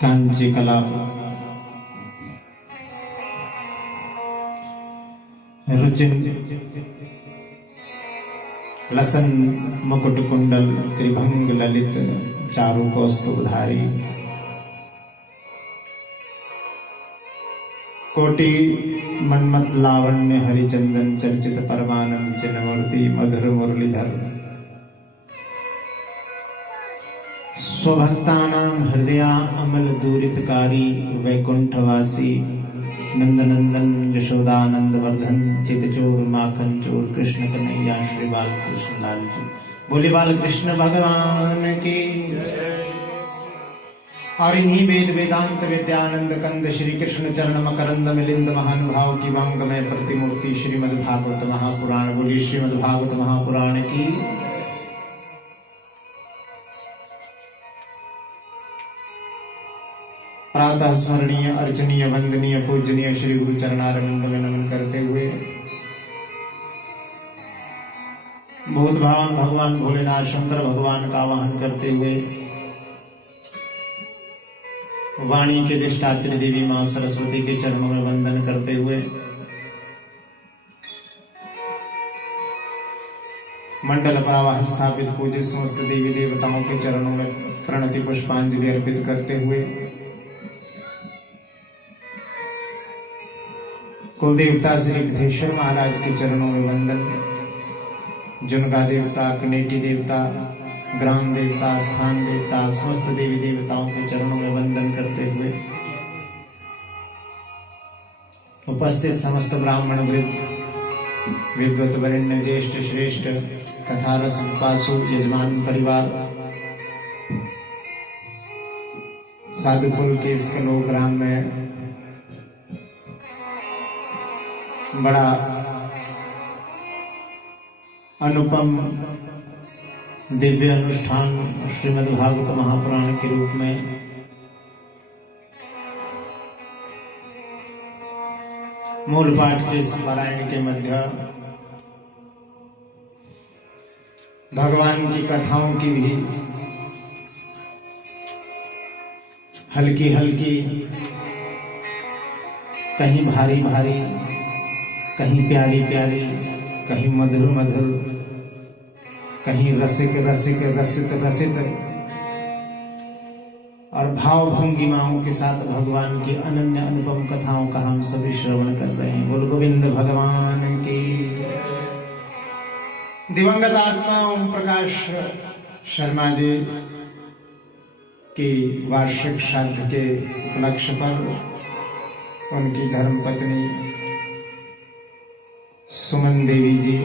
कांची कलाप रुचिन लसन मुकुट कुंडल त्रिभंग ललित चारु कौस्तुभधारी कोटि मन्मत लावण्य हरिचंदन चर्चित परमानंद चिन्मूर्ति मधुर मुरलीधर स्वभक्तानां हृदया अमल दूरितकारी वैकुंठवासी नंदनंदन यशोदानंद वर्धन चितचोर माखन चोर कृष्ण कन्हैया श्री बाल कृष्ण लाल जी। बोले बाल कृष्ण भगवान की। और इन्हीं वेद वेदांत विद्यानंद कंद श्री कृष्ण चरण मकरंद मिलिंद महानुभाव की वांगमय प्रतिमूर्ति श्रीमद् भागवत महापुराण। बोली श्रीमद् भागवत महापुराण की। प्रातः स्मरणीय अर्चनीय वंदनीय पूजनीय श्री गुरु चरणारविंद में नमन करते हुए भूत भावन भगवान भोलेनाथ शंकर भगवान का आवाहन करते हुए वाणी के अधिष्ठात्री देवी मां सरस्वती के चरणों में वंदन करते हुए मंडल प्रवाह स्थापित पूजित समस्त देवी देवताओं के चरणों में प्रणति पुष्पांजलि अर्पित करते हुए कुल देवता श्री गधेश्वर महाराज के चरणों में वंदन। जुनका देवता, कनेटी देवता, ग्राम देवता, स्थान देवता, समस्त देवी देवताओं के चरणों में वंदन करते हुए उपस्थित समस्त ब्राह्मण वृद्ध विद्वत वरेण्य ज्येष्ठ श्रेष्ठ कथारस पासु यजमान परिवार साधुकुल के इस कलो ग्राम में बड़ा अनुपम दिव्य अनुष्ठान श्रीमद् भागवत महापुराण के रूप में मूल पाठ के इस पारायण के मध्य भगवान की कथाओं की भी हल्की हल्की, कहीं भारी भारी, कहीं प्यारी प्यारी, कहीं मधुर मधुर, कहीं रसिक रसिक रसित रसित और भाव भंगिमाओं के साथ भगवान की अनन्य अनुपम कथाओं का हम सभी श्रवण कर रहे हैं। बोल गोविंद भगवान की। दिवंगत आत्मा ओम प्रकाश शर्मा जी की वार्षिक श्राद्ध के उपलक्ष्य पर उनकी धर्मपत्नी सुमन देवी जी,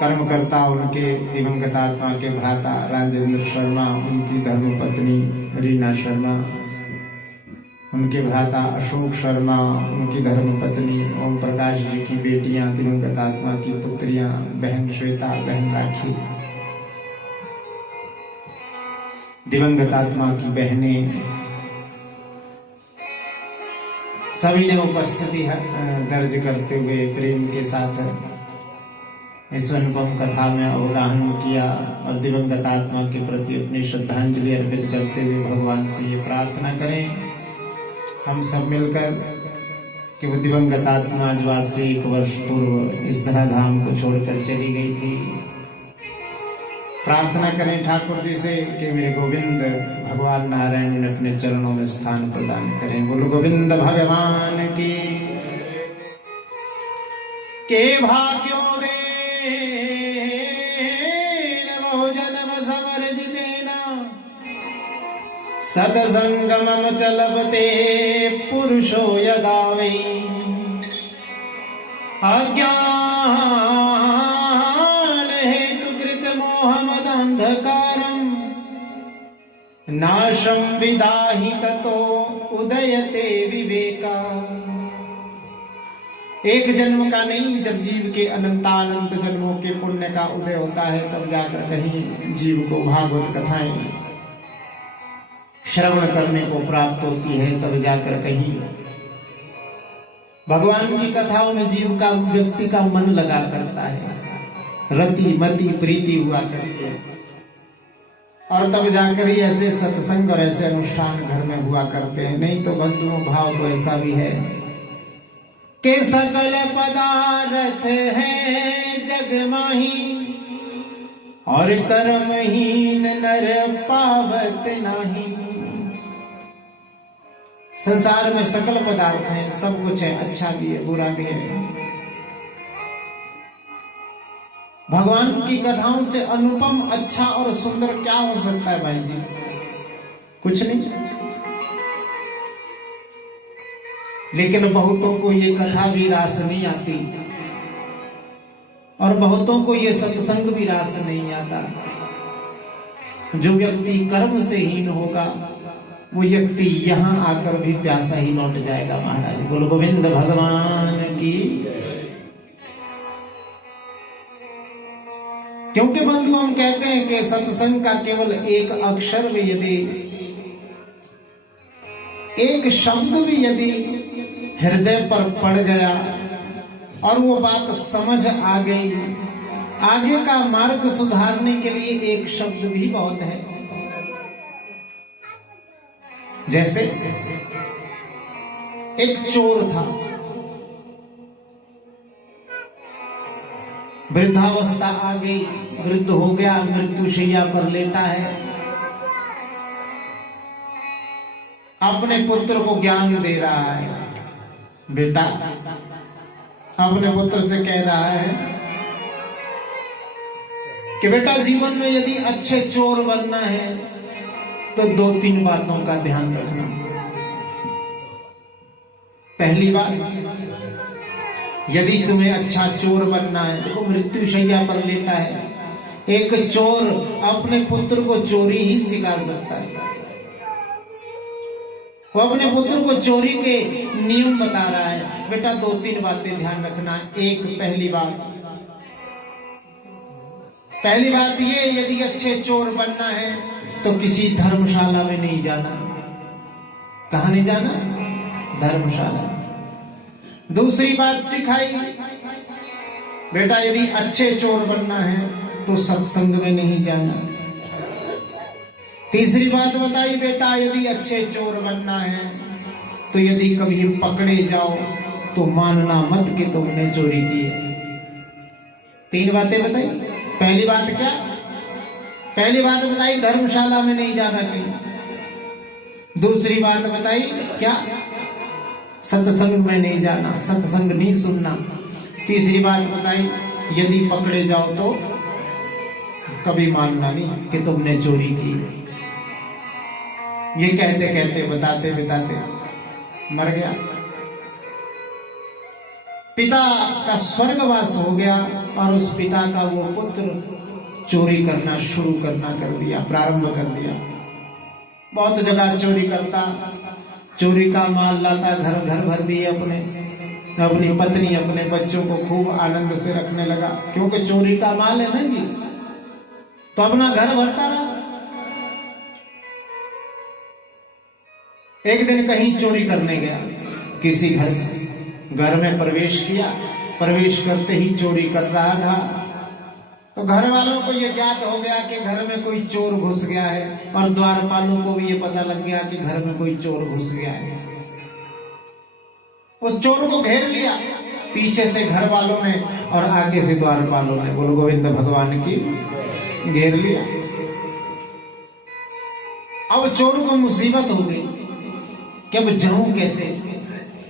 कर्मकर्ता उनके दिवंगत आत्मा के भ्राता राजेंद्र शर्मा, उनकी धर्मपत्नी रीना शर्मा, उनके भ्राता अशोक शर्मा, उनकी धर्मपत्नी ओम प्रकाश जी की बेटियां, दिवंगत आत्मा की पुत्रियां, बहन श्वेता, बहन राखी, दिवंगत आत्मा की बहनें, सभी ने उपस्थिति दर्ज करते हुए प्रेम के साथ इस अनुपम कथा में अवगाहन किया और दिवंगत आत्मा के प्रति अपनी श्रद्धांजलि अर्पित करते हुए भगवान से ये प्रार्थना करें हम सब मिलकर कि वो दिवंगत आत्मा जो आज से 1 वर्ष पूर्व इस धराधाम को छोड़कर चली गई थी, प्रार्थना करें ठाकुर जी से कि मेरे गोविंद भगवान नारायण ने अपने चरणों में स्थान प्रदान करें। बोलो गोविंद भगवान की। के भाग्यों दे नमो जन्म समर जितेना सदसंगमम चलबते पुरुषो यदा वै नाशम विदाहि ततो उदयते विवेका। एक जन्म का नहीं, जब जीव के अनंतानंत जन्मों के पुण्य का उदय होता है तब जाकर कहीं जीव को भागवत कथाएं श्रवण करने को प्राप्त होती है, तब जाकर कहीं भगवान की कथाओं में जीव का व्यक्ति का मन लगा करता है, रति मति प्रीति हुआ करती है। और तब जाकर ही ऐसे सत्संग और ऐसे अनुष्ठान घर में हुआ करते हैं। नहीं तो बंधुओं भाव तो ऐसा भी है कि सकल पदार्थ है जग माही और कर्महीन नर पावत नहीं। संसार में सकल पदार्थ है, सब कुछ है, अच्छा भी है बुरा भी है। भगवान की कथाओं से अनुपम अच्छा और सुंदर क्या हो सकता है भाई जी? कुछ नहीं। लेकिन बहुतों को ये कथा भी रास नहीं आती और बहुतों को ये सत्संग भी रास नहीं आता। जो व्यक्ति कर्म से हीन होगा वो व्यक्ति यहां आकर भी प्यासा ही लौट जाएगा। महाराज बोलो गोविंद भगवान की। क्योंकि बंधु हम कहते हैं कि सत्संग का केवल एक अक्षर भी यदि, एक शब्द भी यदि हृदय पर पड़ गया और वो बात समझ आ गई, आगे का मार्ग सुधारने के लिए एक शब्द भी बहुत है। जैसे एक चोर था, वृद्धावस्था आ गई, वृद्ध हो गया, मृत्युशैया पर लेटा है, अपने पुत्र को ज्ञान दे रहा है। बेटा अपने पुत्र से कह रहा है कि बेटा जीवन में यदि अच्छे चोर बनना है तो 2-3 बातों का ध्यान रखना। पहली बात, यदि तुम्हें अच्छा चोर बनना है, देखो मृत्युशैया पर लेटा है, एक चोर अपने पुत्र को चोरी ही सिखा सकता है। वो अपने पुत्र को चोरी के नियम बता रहा है। बेटा 2-3 बातें ध्यान रखना। एक, पहली बात ये, यदि अच्छे चोर बनना है तो किसी धर्मशाला में नहीं जाना। कहां नहीं जाना? धर्मशाला। दूसरी बात सिखाई, बेटा यदि अच्छे चोर बनना है तो सत्संग में नहीं जाना। तीसरी बात बताई, बेटा यदि अच्छे चोर बनना है तो यदि कभी पकड़े जाओ तो मानना मत कि तुमने चोरी की है। 3 बातें बताई। पहली बात क्या? पहली बात बताई धर्मशाला में नहीं जाना कहीं। दूसरी बात बताई क्या? सत्संग में नहीं जाना, सत्संग नहीं सुनना। तीसरी बात बताई यदि पकड़े जाओ तो कभी मानना नहीं कि तुमने चोरी की। ये कहते कहते बताते बताते मर गया। पिता का स्वर्गवास हो गया और उस पिता का वो पुत्र चोरी करना शुरू कर दिया, प्रारंभ कर दिया। बहुत जगह चोरी करता, चोरी का माल लाता, घर घर भर दिए अपनी पत्नी अपने बच्चों को खूब आनंद से रखने लगा, क्योंकि चोरी का माल है ना जी, तो अपना घर भरता रहा। एक दिन कहीं चोरी करने गया, किसी घर में प्रवेश किया। प्रवेश करते ही चोरी कर रहा था तो घर वालों को यह ज्ञात हो गया कि घर में कोई चोर घुस गया है, और द्वारपालों को भी यह पता लग गया कि घर में कोई चोर घुस गया है। उस चोर को घेर लिया, पीछे से घर वालों ने और आगे से द्वारपालों ने, बोलो गोविंद भगवान की, घेर लिया। अब चोर को मुसीबत हो गई कि अब जाऊं कैसे,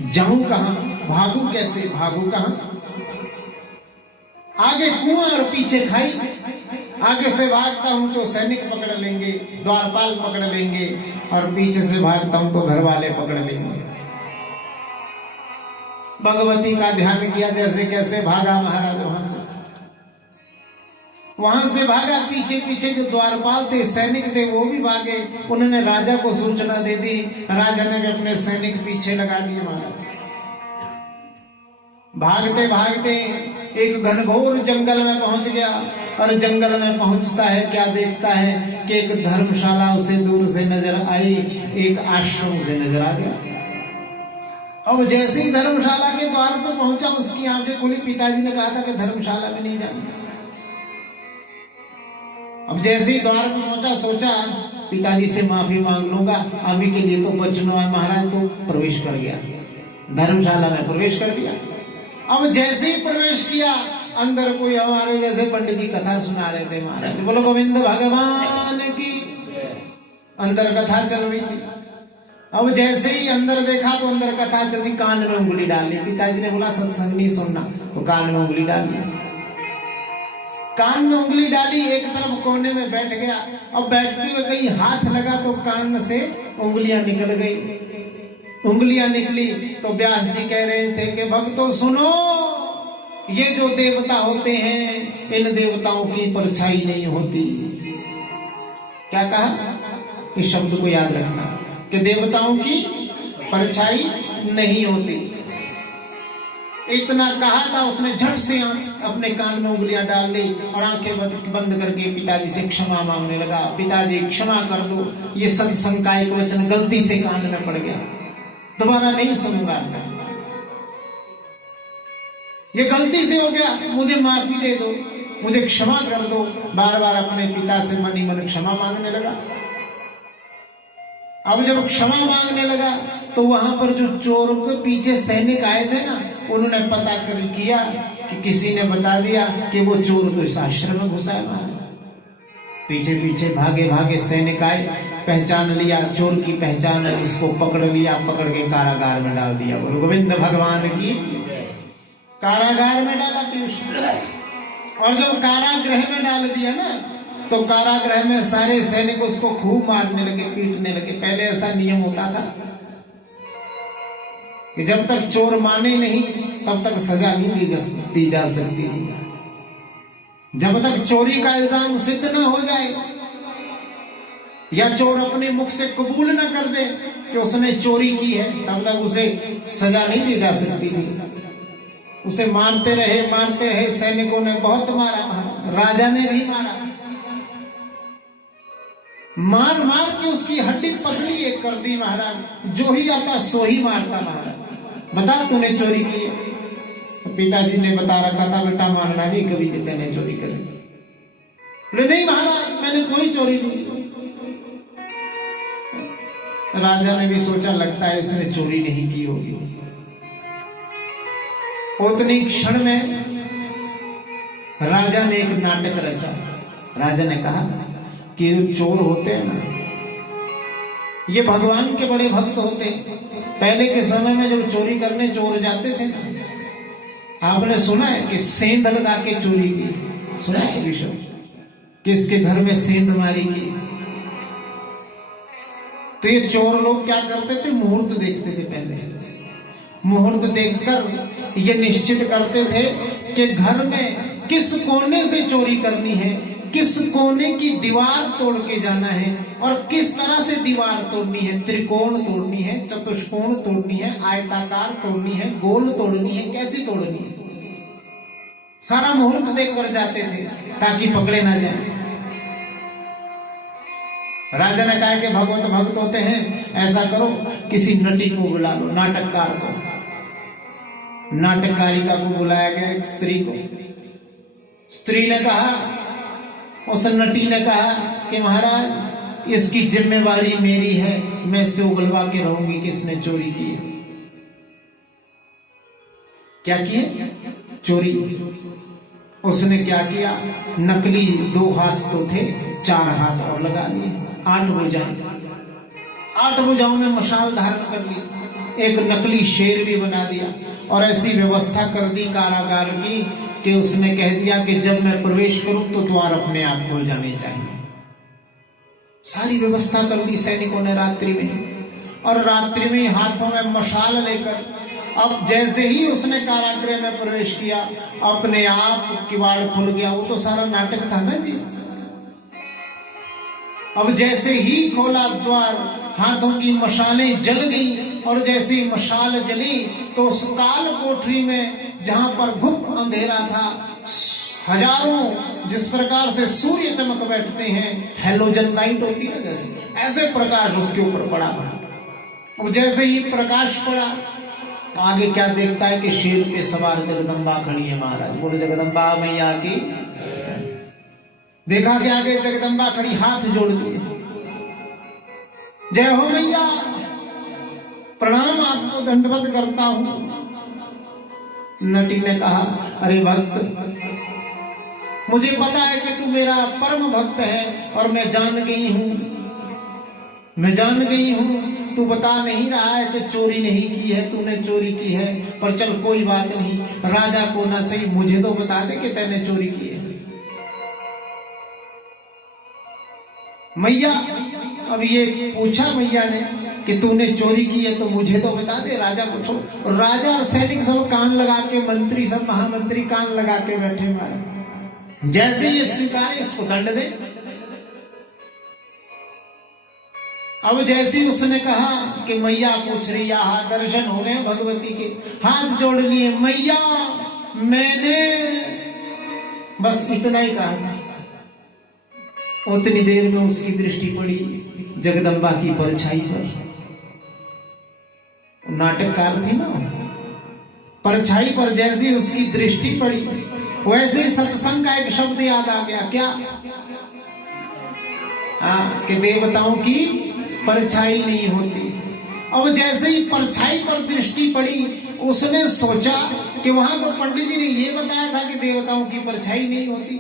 जाऊं कहां, भागू कैसे, भागू कहां। आगे कुआं और पीछे खाई, आगे से भागता हूं तो सैनिक पकड़ लेंगे, द्वारपाल पकड़ लेंगे, और पीछे से भागता हूं तो घर वाले पकड़ लेंगे। भगवती का ध्यान किया, जैसे कैसे भागा महाराज वहां से भागा। पीछे पीछे जो द्वारपाल थे, सैनिक थे, वो भी भागे। उन्होंने राजा को सूचना दे दी, राजा ने भी अपने सैनिक पीछे लगा दिए। महाराज भागते भागते एक घनघोर जंगल में पहुंच गया, और जंगल में पहुंचता है, क्या देखता है कि एक धर्मशाला उसे दूर से नजर आई, एक आश्रम से नजर आ गया। अब जैसे ही धर्मशाला के द्वार पर पहुंचा, उसकी आंखें खुली। पिताजी ने कहा था कि धर्मशाला में नहीं जाना, अब जैसे ही द्वार में पहुंचा, सोचा पिताजी से माफी मांग लूंगा, अभी के लिए तो बचनो है महाराज, तो प्रवेश कर गया, धर्मशाला में प्रवेश कर दिया। अब जैसे ही प्रवेश किया, अंदर कोई हमारे जैसे पंडित जी कथा सुना रहे थे महाराज, बोलो गोविंद भगवान की, अंदर कथा चल रही थी। अब जैसे ही अंदर देखा तो अंदर कथा चलती, कान में उंगली डाल ली। पिताजी ने बोला सत्संग नहीं सुनना, तो कान में उंगली डाल ली। कान में उंगली डाली, एक तरफ कोने में बैठ गया। अब बैठते हुए कहीं हाथ लगा तो कान से उंगलियां निकल गई। उंगलियां निकली तो व्यास जी कह रहे थे कि भक्तों सुनो, ये जो देवता होते हैं, इन देवताओं की परछाई नहीं होती। क्या कहा? इस शब्द को याद रखना कि देवताओं की परछाई नहीं होती। इतना कहा था, उसने झट से अपने कान में उंगलियां डाल ली और आंखें बंद करके पिताजी से क्षमा मांगने लगा। पिताजी क्षमा कर दो, ये सत्संग का एक वचन गलती से कान में पड़ गया, दोबारा नहीं सुनूंगा, ये गलती से हो गया, मुझे माफी दे दो, मुझे क्षमा कर दो। बार बार अपने पिता से मन ही मन क्षमा मांगने लगा। अब जब क्षमा मांगने लगा तो वहां पर जो चोर के पीछे सैनिक आए थे ना, उन्होंने पता कर किया कि किसी ने बता दिया कि वो चोर तो इस आश्रम में घुसा है। पीछे पीछे भागे भागे सैनिक आए, पहचान लिया, चोर की पहचान है, उसको पकड़ लिया, पकड़ के कारागार में डाल दिया। बोलो गोविंद भगवान की। कारागार में डाला कृष्ण, और जब कारागृह में डाल दिया ना, तो कारागृह में सारे सैनिक उसको खूब मारने लगे, पीटने लगे। पहले ऐसा नियम होता था कि जब तक चोर माने नहीं तब तक सजा नहीं दी जा सकती थी। जब तक चोरी का इल्जाम सिद्ध न हो जाए या चोर अपने मुख से कबूल न कर दे कि उसने चोरी की है, तब तक उसे सजा नहीं दी जा सकती थी। उसे मारते रहे। सैनिकों ने बहुत मारा, राजा ने भी मारा, मार मार के उसकी हड्डी पसली एक कर दी महाराज। जो ही आता सो ही मारता महाराज। बता तूने चोरी की है? तो पिताजी ने बता रखा था, बेटा मारना नहीं कभी जितने चोरी करेगी। बोले नहीं महाराज, मैंने कोई चोरी नहीं की। राजा ने भी सोचा लगता है इसने चोरी नहीं की होगी। उतनी क्षण में राजा ने एक नाटक रचा। राजा ने कहा कि जो चोर होते हैं ना, ये भगवान के बड़े भक्त होते हैं। पहले के समय में जब चोरी करने चोर जाते थे ना, आपने सुना है कि सेंध लगा के चोरी की? सुना है ऋषभ? किसके घर में सेंध मारी की? तो ये चोर लोग क्या करते थे? मुहूर्त देखते थे। पहले मुहूर्त देखकर ये निश्चित करते थे कि घर में किस कोने से चोरी करनी है, किस कोने की दीवार तोड़ के जाना है और किस तरह से दीवार तोड़नी है। त्रिकोण तोड़नी है, चतुष्कोण तोड़नी है, आयताकार तोड़नी है, गोल तोड़नी है, कैसी तोड़नी है, सारा मुहूर्त देख कर जाते थे ताकि पकड़े ना जाए। राजा ने कहा कि भगवत भक्त होते हैं, ऐसा करो किसी नटी को बुला लो, नाटककार को। नाटककारिका को बुलाया गया, एक स्त्री को। स्त्री ने कहा, उस नटी ने कहा कि महाराज इसकी जिम्मेवारी मेरी है, मैं इसे उगलवा के रहूंगी कि इसने चोरी की है। क्या किया? चोरी। उसने क्या किया? नकली 2 हाथ तो थे, 4 हाथ और लगा लिए, 8 भुजाएं। 8 भुजाओं में मशाल धारण कर ली, एक नकली शेर भी बना दिया और ऐसी व्यवस्था कर दी कारागार की कि उसने कह दिया कि जब मैं प्रवेश करूं तो द्वार अपने आप खुल जाने चाहिए। सारी व्यवस्था कर दी सैनिकों ने रात्रि में, और रात्रि में हाथों में मशाल लेकर अब जैसे ही उसने कारागृह में प्रवेश किया, अपने आप किवाड़ खुल गया। वो तो सारा नाटक था ना जी। अब जैसे ही खोला द्वार, हाथों की मशालें जल गई, और जैसे ही मशाल जली तो उस काल कोठरी में जहां पर गुप्त अंधेरा था, हजारों, जिस प्रकार से सूर्य चमक बैठते हैं, हेलोजन लाइट होती है जैसे, ऐसे प्रकाश उसके ऊपर पड़ा। और जैसे ही प्रकाश पड़ा, आगे क्या देखता है कि शेर पे सवार जगदम्बा खड़ी है महाराज। बोले जगदम्बा मैया की। देखा कि आगे जगदम्बा खड़ी, हाथ जोड़ लिए, जय हो मैया, प्रणाम आपको दंडवत करता हूं। नटी ने कहा, अरे भक्त, मुझे पता है कि तू मेरा परम भक्त है और मैं जान गई हूं, तू बता नहीं रहा है कि चोरी नहीं की है, तूने चोरी की है, पर चल कोई बात नहीं, राजा को ना सही मुझे तो बता दे कि तैने चोरी की है। मैया, अब ये पूछा मैया ने कि तूने चोरी की है तो मुझे तो बता दे, राजा को छोड़। राजा और सैनिक सब कान लगा के, मंत्री सब, महामंत्री कान लगा के बैठे मारे। जैसे ये स्वीकारे इसको दंड दे। अब जैसे उसने कहा कि मैया पूछ रही, हा दर्शन हो गए भगवती के, हाथ जोड़ लिए, मैया मैंने बस इतना ही कहा था। उतनी देर में उसकी दृष्टि पड़ी जगदम्बा की परछाई पर। नाटककार थी ना, परछाई पर जैसे उसकी दृष्टि पड़ी वैसे ही सत्संग का एक शब्द याद आ गया। क्या? कि देवताओं की परछाई नहीं होती। अब जैसे ही परछाई पर दृष्टि पड़ी उसने सोचा कि वहां तो पंडित जी ने ये बताया था कि देवताओं की परछाई नहीं होती,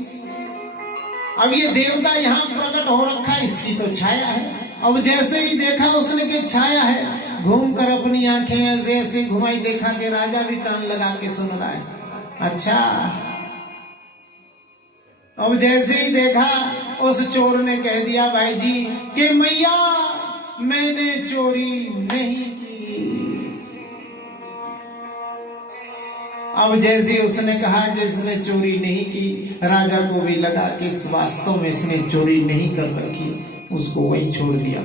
अब ये देवता यहाँ प्रकट हो रखा है, इसकी तो छाया है। अब जैसे ही देखा उसने कि छाया है, घूमकर अपनी आंखें ऐसे ऐसे घुमाई, देखा कि राजा भी कान लगा के सुन रहा है। अच्छा, अब जैसे ही देखा उस चोर ने कह दिया, भाई जी कि मैया मैंने चोरी नहीं की। अब जैसे उसने कहा कि इसने चोरी नहीं की, राजा को भी लगा कि इस वास्तव में इसने चोरी नहीं कर रखी, उसको वहीं छोड़ दिया,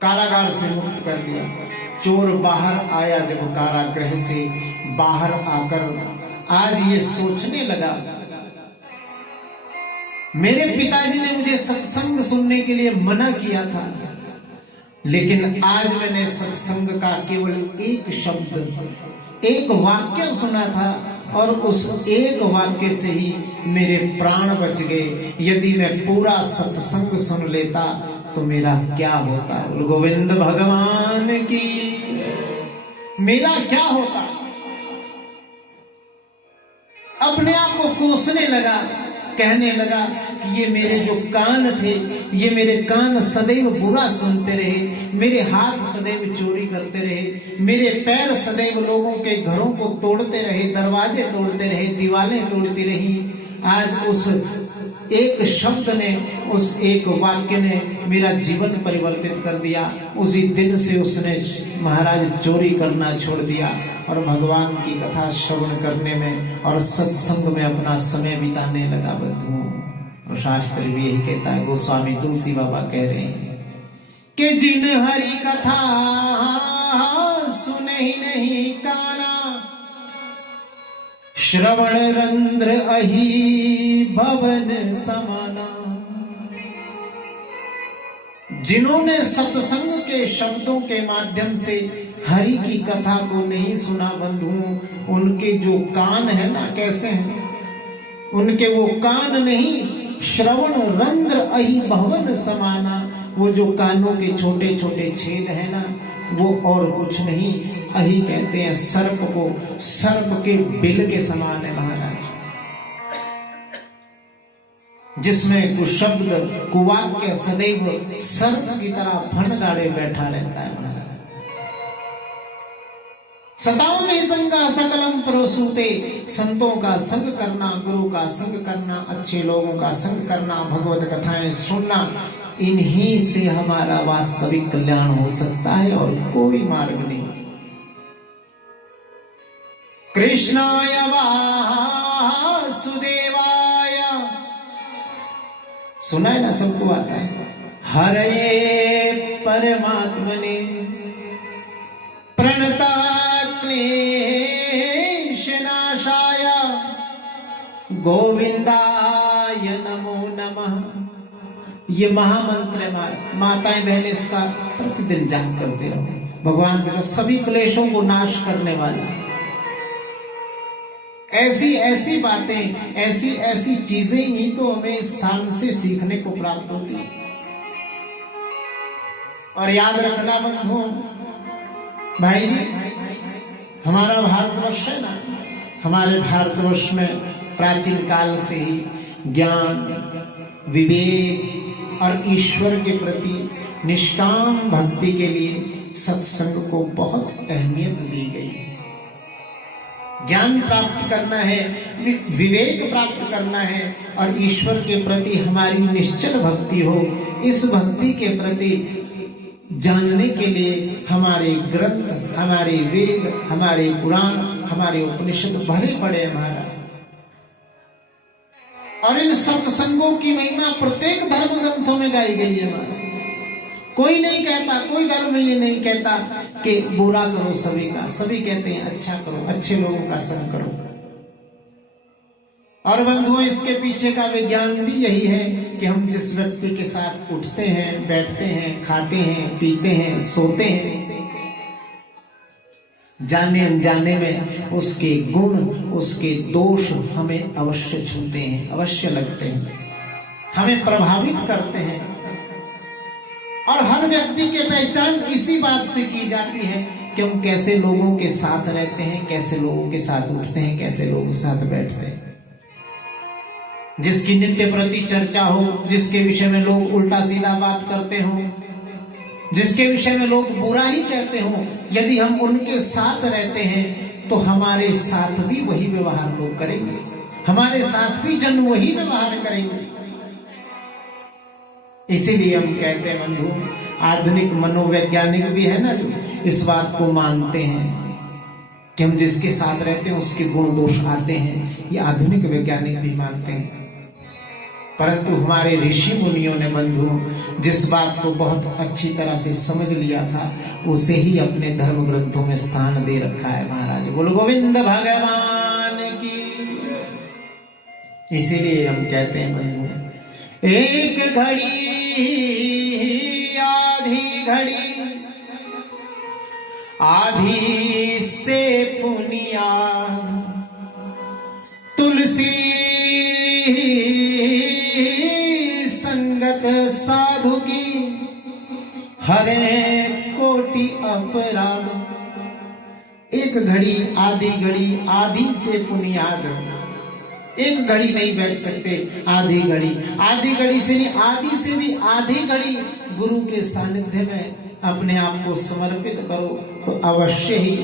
कारागार से मुक्त कर दिया। चोर बाहर आया जब कारागृह से बाहर आकर आज ये सोचने लगा, मेरे पिताजी ने मुझे सत्संग सुनने के लिए मना किया था, लेकिन आज मैंने सत्संग का केवल एक शब्द, एक वाक्य सुना था और उस एक वाक्य से ही मेरे प्राण बच गए। यदि मैं पूरा सत्संग सुन लेता तो मेरा क्या होता? गोविंद भगवान की, मेरा क्या होता? अपने आप को कोसने लगा, कहने लगा कि ये मेरे जो कान थे, ये मेरे कान सदैव बुरा सुनते रहे, मेरे हाथ सदैव चोरी करते रहे, मेरे पैर सदैव लोगों के घरों को तोड़ते रहे, दरवाजे तोड़ते रहे, दीवारें तोड़ती रही। आज उस एक शब्द ने, उस एक वाक्य ने मेरा जीवन परिवर्तित कर दिया। उसी दिन से उसने महाराज चोरी करना छोड़ दिया और भगवान की कथा श्रवण करने में और सत्संग में अपना समय बिताने लगा बंधुओं। और शास्त्र भी यही कहता है, गोस्वामी तुलसी बाबा कह रहे हैं कि जिन हरि कथा सुने ही नहीं काना, श्रवण रंध्र अहि भवन समाना। जिन्होंने सत्संग के शब्दों के माध्यम से हरि की कथा को नहीं सुना बंधुओं, उनके जो कान है ना, कैसे हैं? उनके वो कान नहीं, श्रवण रंध्र अहि भवन समाना। वो जो कानों के छोटे छोटे छेद है ना, वो और कुछ नहीं, अहि कहते हैं सर्प को, सर्प के बिल के समान है महाराज, जिसमें कुशब्द कुवाक्य सदैव सर्प की तरह फन गाड़े बैठा रहता है महाराज। सताओ नहीं संगा सकलम प्रोसूते, संतों का संग करना, गुरु का संग करना, अच्छे लोगों का संग करना, भगवत कथाएं सुनना, इन्हीं से हमारा वास्तविक कल्याण हो सकता है और कोई मार्ग नहीं। कृष्णाय वासुदेवाय, सुना है ना, सबको आता है। हरे परमात्मने प्रणता क्लेशनाशाय गोविंदाय नमो नमः। ये महामंत्र है, माताएं बहनें इसका प्रतिदिन जाप करते रहो। भगवान से सभी क्लेशों को नाश करने वाला, ऐसी ऐसी बातें, ऐसी ऐसी चीजें ही तो हमें स्थान से सीखने को प्राप्त होती है। और याद रखना बंधुओं, भाई जी, हमारा भारतवर्ष है ना, हमारे भारतवर्ष में प्राचीन काल से ही ज्ञान, विवेक और ईश्वर के प्रति निष्काम भक्ति के लिए सत्संग को बहुत अहमियत दी गई है। ज्ञान प्राप्त करना है, विवेक प्राप्त करना है और ईश्वर के प्रति हमारी निश्चल भक्ति हो। इस भक्ति के प्रति जानने के लिए हमारे ग्रंथ, हमारे वेद, हमारे पुराण, हमारे उपनिषद भरे पड़े हमारा। और इन सत्संगों की महिमा प्रत्येक धर्म ग्रंथों में गाई गई है हमारा। कोई नहीं कहता, कोई धर्म ये नहीं कहता कि बुरा करो सभी का, सभी कहते हैं अच्छा करो, अच्छे लोगों का संग करो। और बंधुओं, इसके पीछे का विज्ञान भी यही है कि हम जिस व्यक्ति के साथ उठते हैं, बैठते हैं, खाते हैं, पीते हैं, सोते हैं, जाने अनजाने में उसके गुण, उसके दोष हमें अवश्य छूते हैं, अवश्य लगते हैं, हमें प्रभावित करते हैं। और हर व्यक्ति की पहचान इसी बात से की जाती है कि हम कैसे लोगों के साथ रहते हैं, कैसे लोगों के साथ उठते हैं, कैसे लोगों के साथ बैठते हैं। जिसकी नित्य प्रति चर्चा हो, जिसके विषय में लोग उल्टा सीधा बात करते हो, जिसके विषय में लोग बुरा ही कहते हो, यदि हम उनके साथ रहते हैं तो हमारे साथ भी वही व्यवहार लोग करेंगे, हमारे साथ भी जन वही व्यवहार करेंगे। इसीलिए हम कहते हैं बंधु, आधुनिक मनोवैज्ञानिक भी है ना, जो इस बात को मानते हैं कि हम जिसके साथ रहते हैं उसके गुण दोष आते हैं, ये आधुनिक वैज्ञानिक भी मानते हैं। परंतु हमारे ऋषि मुनियों ने बंधुओं जिस बात को बहुत अच्छी तरह से समझ लिया था, उसे ही अपने धर्म ग्रंथों में स्थान दे रखा है महाराज। बोलो गोविंद भगवान की। इसीलिए हम कहते हैं बंधुओं, एक घड़ी आधी घड़ी, आधी से पुनियाद, तुलसी संगत साधु की, हरे कोटि अपराध। एक घड़ी, आधी घड़ी, आधी से पुनियाद, एक घड़ी नहीं बैठ सकते, आधी घड़ी, आधी घड़ी से नहीं, आधी से भी आधी घड़ी गुरु के सानिध्य में अपने आप को समर्पित करो तो अवश्य ही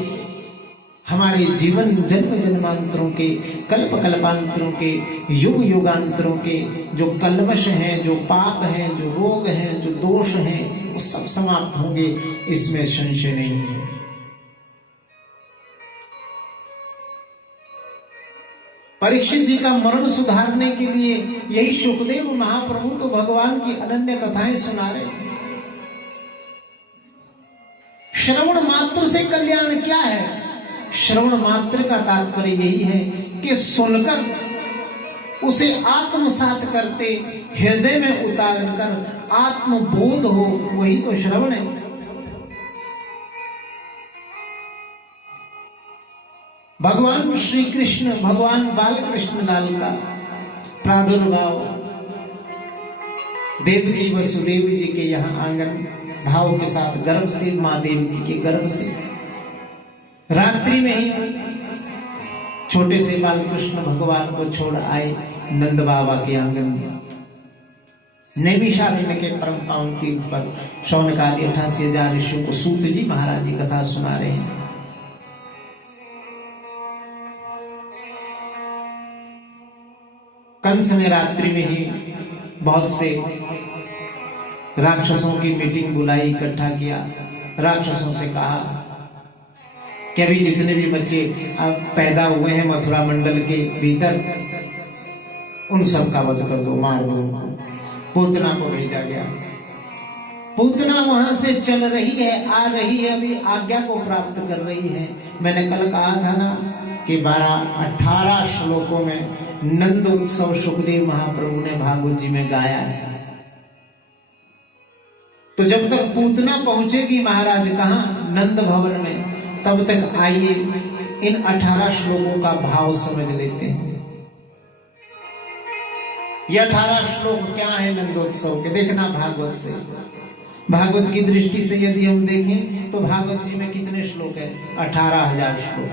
हमारे जीवन जन्म जन्मांतरों के, कल्प कल्पांतरों के, युग युगांतरों के जो कल्मश हैं, जो पाप हैं, जो रोग हैं, जो दोष हैं, वो सब समाप्त होंगे, इसमें संशय नहीं है। परीक्षित जी का मरण सुधारने के लिए यही शुकदेव महाप्रभु तो भगवान की अनन्य कथाएं सुना रहे हैं। श्रवण मात्र से कल्याण क्या है? श्रवण मात्र का तात्पर्य यही है कि सुनकर उसे आत्मसात करते, हृदय में उतार कर आत्मबोध हो, वही तो श्रवण है। भगवान श्री कृष्ण, भगवान बाल कृष्ण लाल का प्रादुर्भाव देव जी वसुदेव जी के यहाँ आंगन भाव के साथ गर्भ से, माँ देवकी के गर्भ से रात्रि में ही छोटे से बाल कृष्ण भगवान को छोड़ आए नंद बाबा के आंगन में। नैमिषारण्य के परम पावन तीर्थ पर शौनक आदि 88,000 ऋषियों को सूत जी महाराज जी कथा सुना रहे हैं। कंस ने रात्रि में ही बहुत से राक्षसों की मीटिंग बुलाई, इकट्ठा किया। राक्षसों से कहा कि अभी जितने भी बच्चे अब पैदा हुए हैं मथुरा मंडल के भीतर, उन सब का वध कर दो, मार दो। पूतना को भेजा गया। पूतना वहां से चल रही है, आ रही है, अभी आज्ञा को प्राप्त कर रही है। मैंने कल कहा था ना कि 18 श्लोकों में नंद उत्सव सुखदेव महाप्रभु ने भागवत जी में गाया है। तो जब तक पूतना पहुंचेगी महाराज कहां? नंद भवन में, तब तक आइए इन 18 श्लोकों का भाव समझ लेते हैं। ये 18 श्लोक क्या है नंदोत्सव के, देखना भागवत से। भागवत की दृष्टि से यदि हम देखें तो भागवत जी में कितने श्लोक है? 18,000 श्लोक।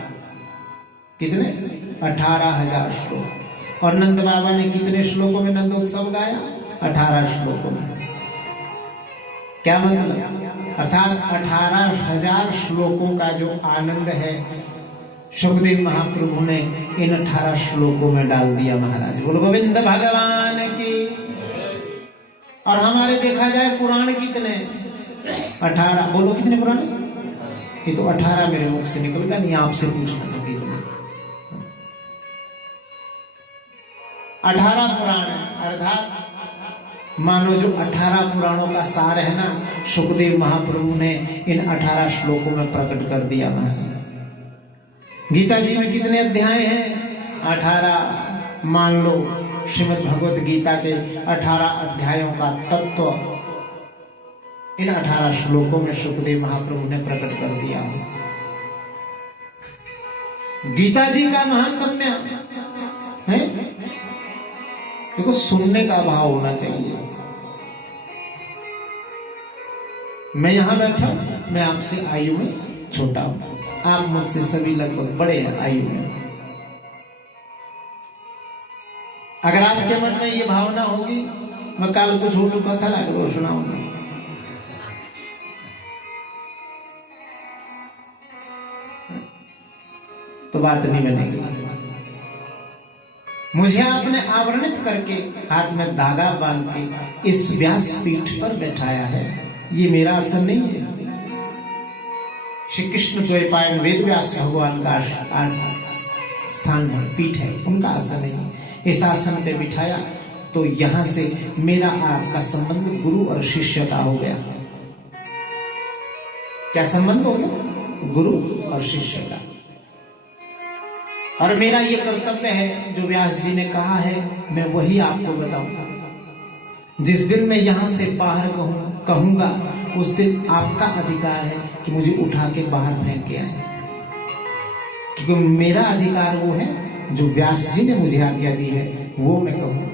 कितने? 18,000 श्लोक। और नंद बाबा ने कितने श्लोकों में नंदोत्सव गाया? 18 श्लोकों में। क्या मतलब? अर्थात 18,000 श्लोकों का जो आनंद है सुखदेव महाप्रभु ने इन 18 श्लोकों में डाल दिया महाराज। बोलो गोविंद भगवान की। और हमारे देखा जाए पुराण कितने? 18। बोलो कितने पुराण? ये तो 18 मेरे मुख से निकल गया, नहीं आपसे पूछना था कितने। 18 पुराण है। अर्थात मानो जो 18 पुराणों का सार है ना, सुखदेव महाप्रभु ने इन 18 श्लोकों में प्रकट कर दिया महाराज। गीता जी में कितने अध्याय हैं? 18। मान लो श्रीमद् भगवत गीता के 18 अध्यायों का तत्व इन 18 श्लोकों में सुखदेव महाप्रभु ने प्रकट कर दिया। गीता जी का महात्म्य है, देखो सुनने का भाव होना चाहिए। मैं यहां बैठा, मैं आपसे आयु में छोटा हूं, आप मुझसे सभी लगभग बड़े हैं आयु में। अगर आपके मन में ये भावना होगी मैं काल को छोटू कथा लाकर सुनाऊंगा, तो बात नहीं बनेगी। मुझे आपने आवरणित करके हाथ में धागा बांध के इस व्यासपीठ पर बैठाया है, ये मेरा आसन नहीं है। श्री कृष्ण द्वैपायन वेद व्यास भगवान का स्थान है, पीठ है, उनका आसन है। इस आसन पे बिठाया तो यहां से मेरा आपका संबंध गुरु और शिष्य का हो गया। क्या संबंध हो गया? गुरु और शिष्य का। और मेरा ये कर्तव्य है जो व्यास जी ने कहा है, मैं वही आपको बताऊंगा। जिस दिन मैं यहां से बाहर कहूंगा उस दिन आपका अधिकार है कि मुझे उठा के बाहर फेंक के आए, क्योंकि मेरा अधिकार वो है जो व्यास जी ने मुझे आज्ञा दी है वो मैं कहूं।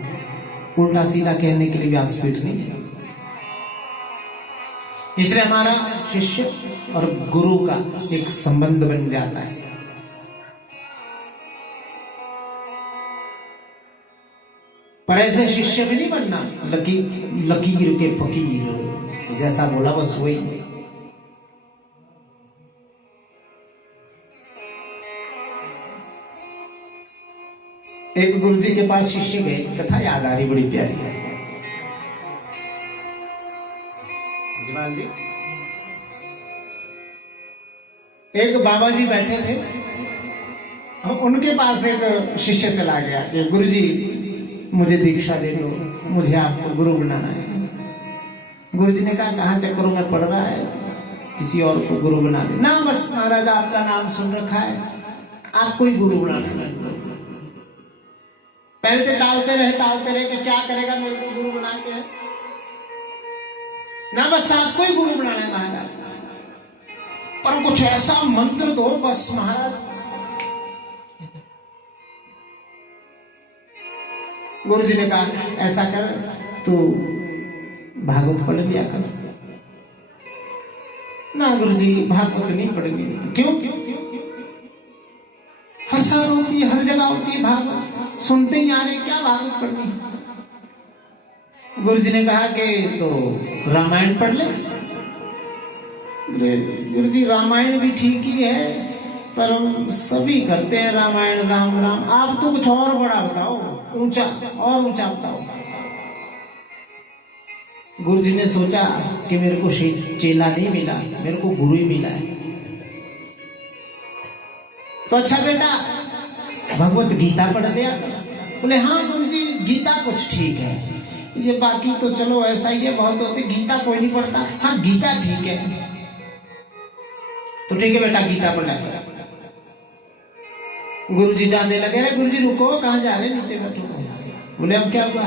उल्टा सीधा कहने के लिए व्यासपीठ नहीं है। इसलिए हमारा शिष्य और गुरु का एक संबंध बन जाता है। पर ऐसे शिष्य भी नहीं बनना लकीर के फकीर, जैसा बोला बस वही। एक गुरुजी के पास शिष्य गए, कथा याद आ रही बड़ी प्यारी है जवान जी। एक बाबा जी बैठे थे, उनके पास एक शिष्य चला गया कि गुरुजी मुझे दीक्षा दे दो, मुझे आपको गुरु बनाना है। गुरुजी ने कहा कहाँ चक्करों में पड़ रहा है, किसी और को गुरु बना दे ना। बस महाराज आपका नाम सुन रखा है, आपको ही गुरु बनाना है। तो पहले टालते रहे कि क्या करेगा मेरे को गुरु बना के ना, बस आपको ही गुरु बनाना है महाराज। पर कुछ ऐसा मंत्र दो बस महाराज। गुरु जी ने कहा ऐसा कर, तू भागवत पढ़ लिया कर। ना गुरु जी भागवत नहीं पढ़ेंगे। क्यों? हर साल होती है, हर जगह होती है भागवत, सुनते ही आ रहे, क्या भागवत पढ़नी। गुरु जी ने कहा कि तो रामायण पढ़ ले। गुरु जी रामायण भी ठीक ही है, पर सभी करते हैं रामायण, राम राम। आप तो कुछ और बड़ा बताओ, ऊंचा और ऊंचा बताओ। गुरु जी ने सोचा कि मेरे को चेला नहीं मिला, मेरे को गुरु ही मिला है। तो अच्छा बेटा भगवत गीता पढ़ लिया कर। बोले हाँ गुरु जी गीता कुछ ठीक है, ये बाकी तो चलो ऐसा ही है, बहुत होते, गीता कोई नहीं पढ़ता। हाँ गीता ठीक है, तो ठीक है बेटा गीता पढ़ लिया। गुरुजी जाने लगे। अरे गुरुजी रुको, कहाँ जा रहे, नीचे बैठो। बोले अब क्या हुआ?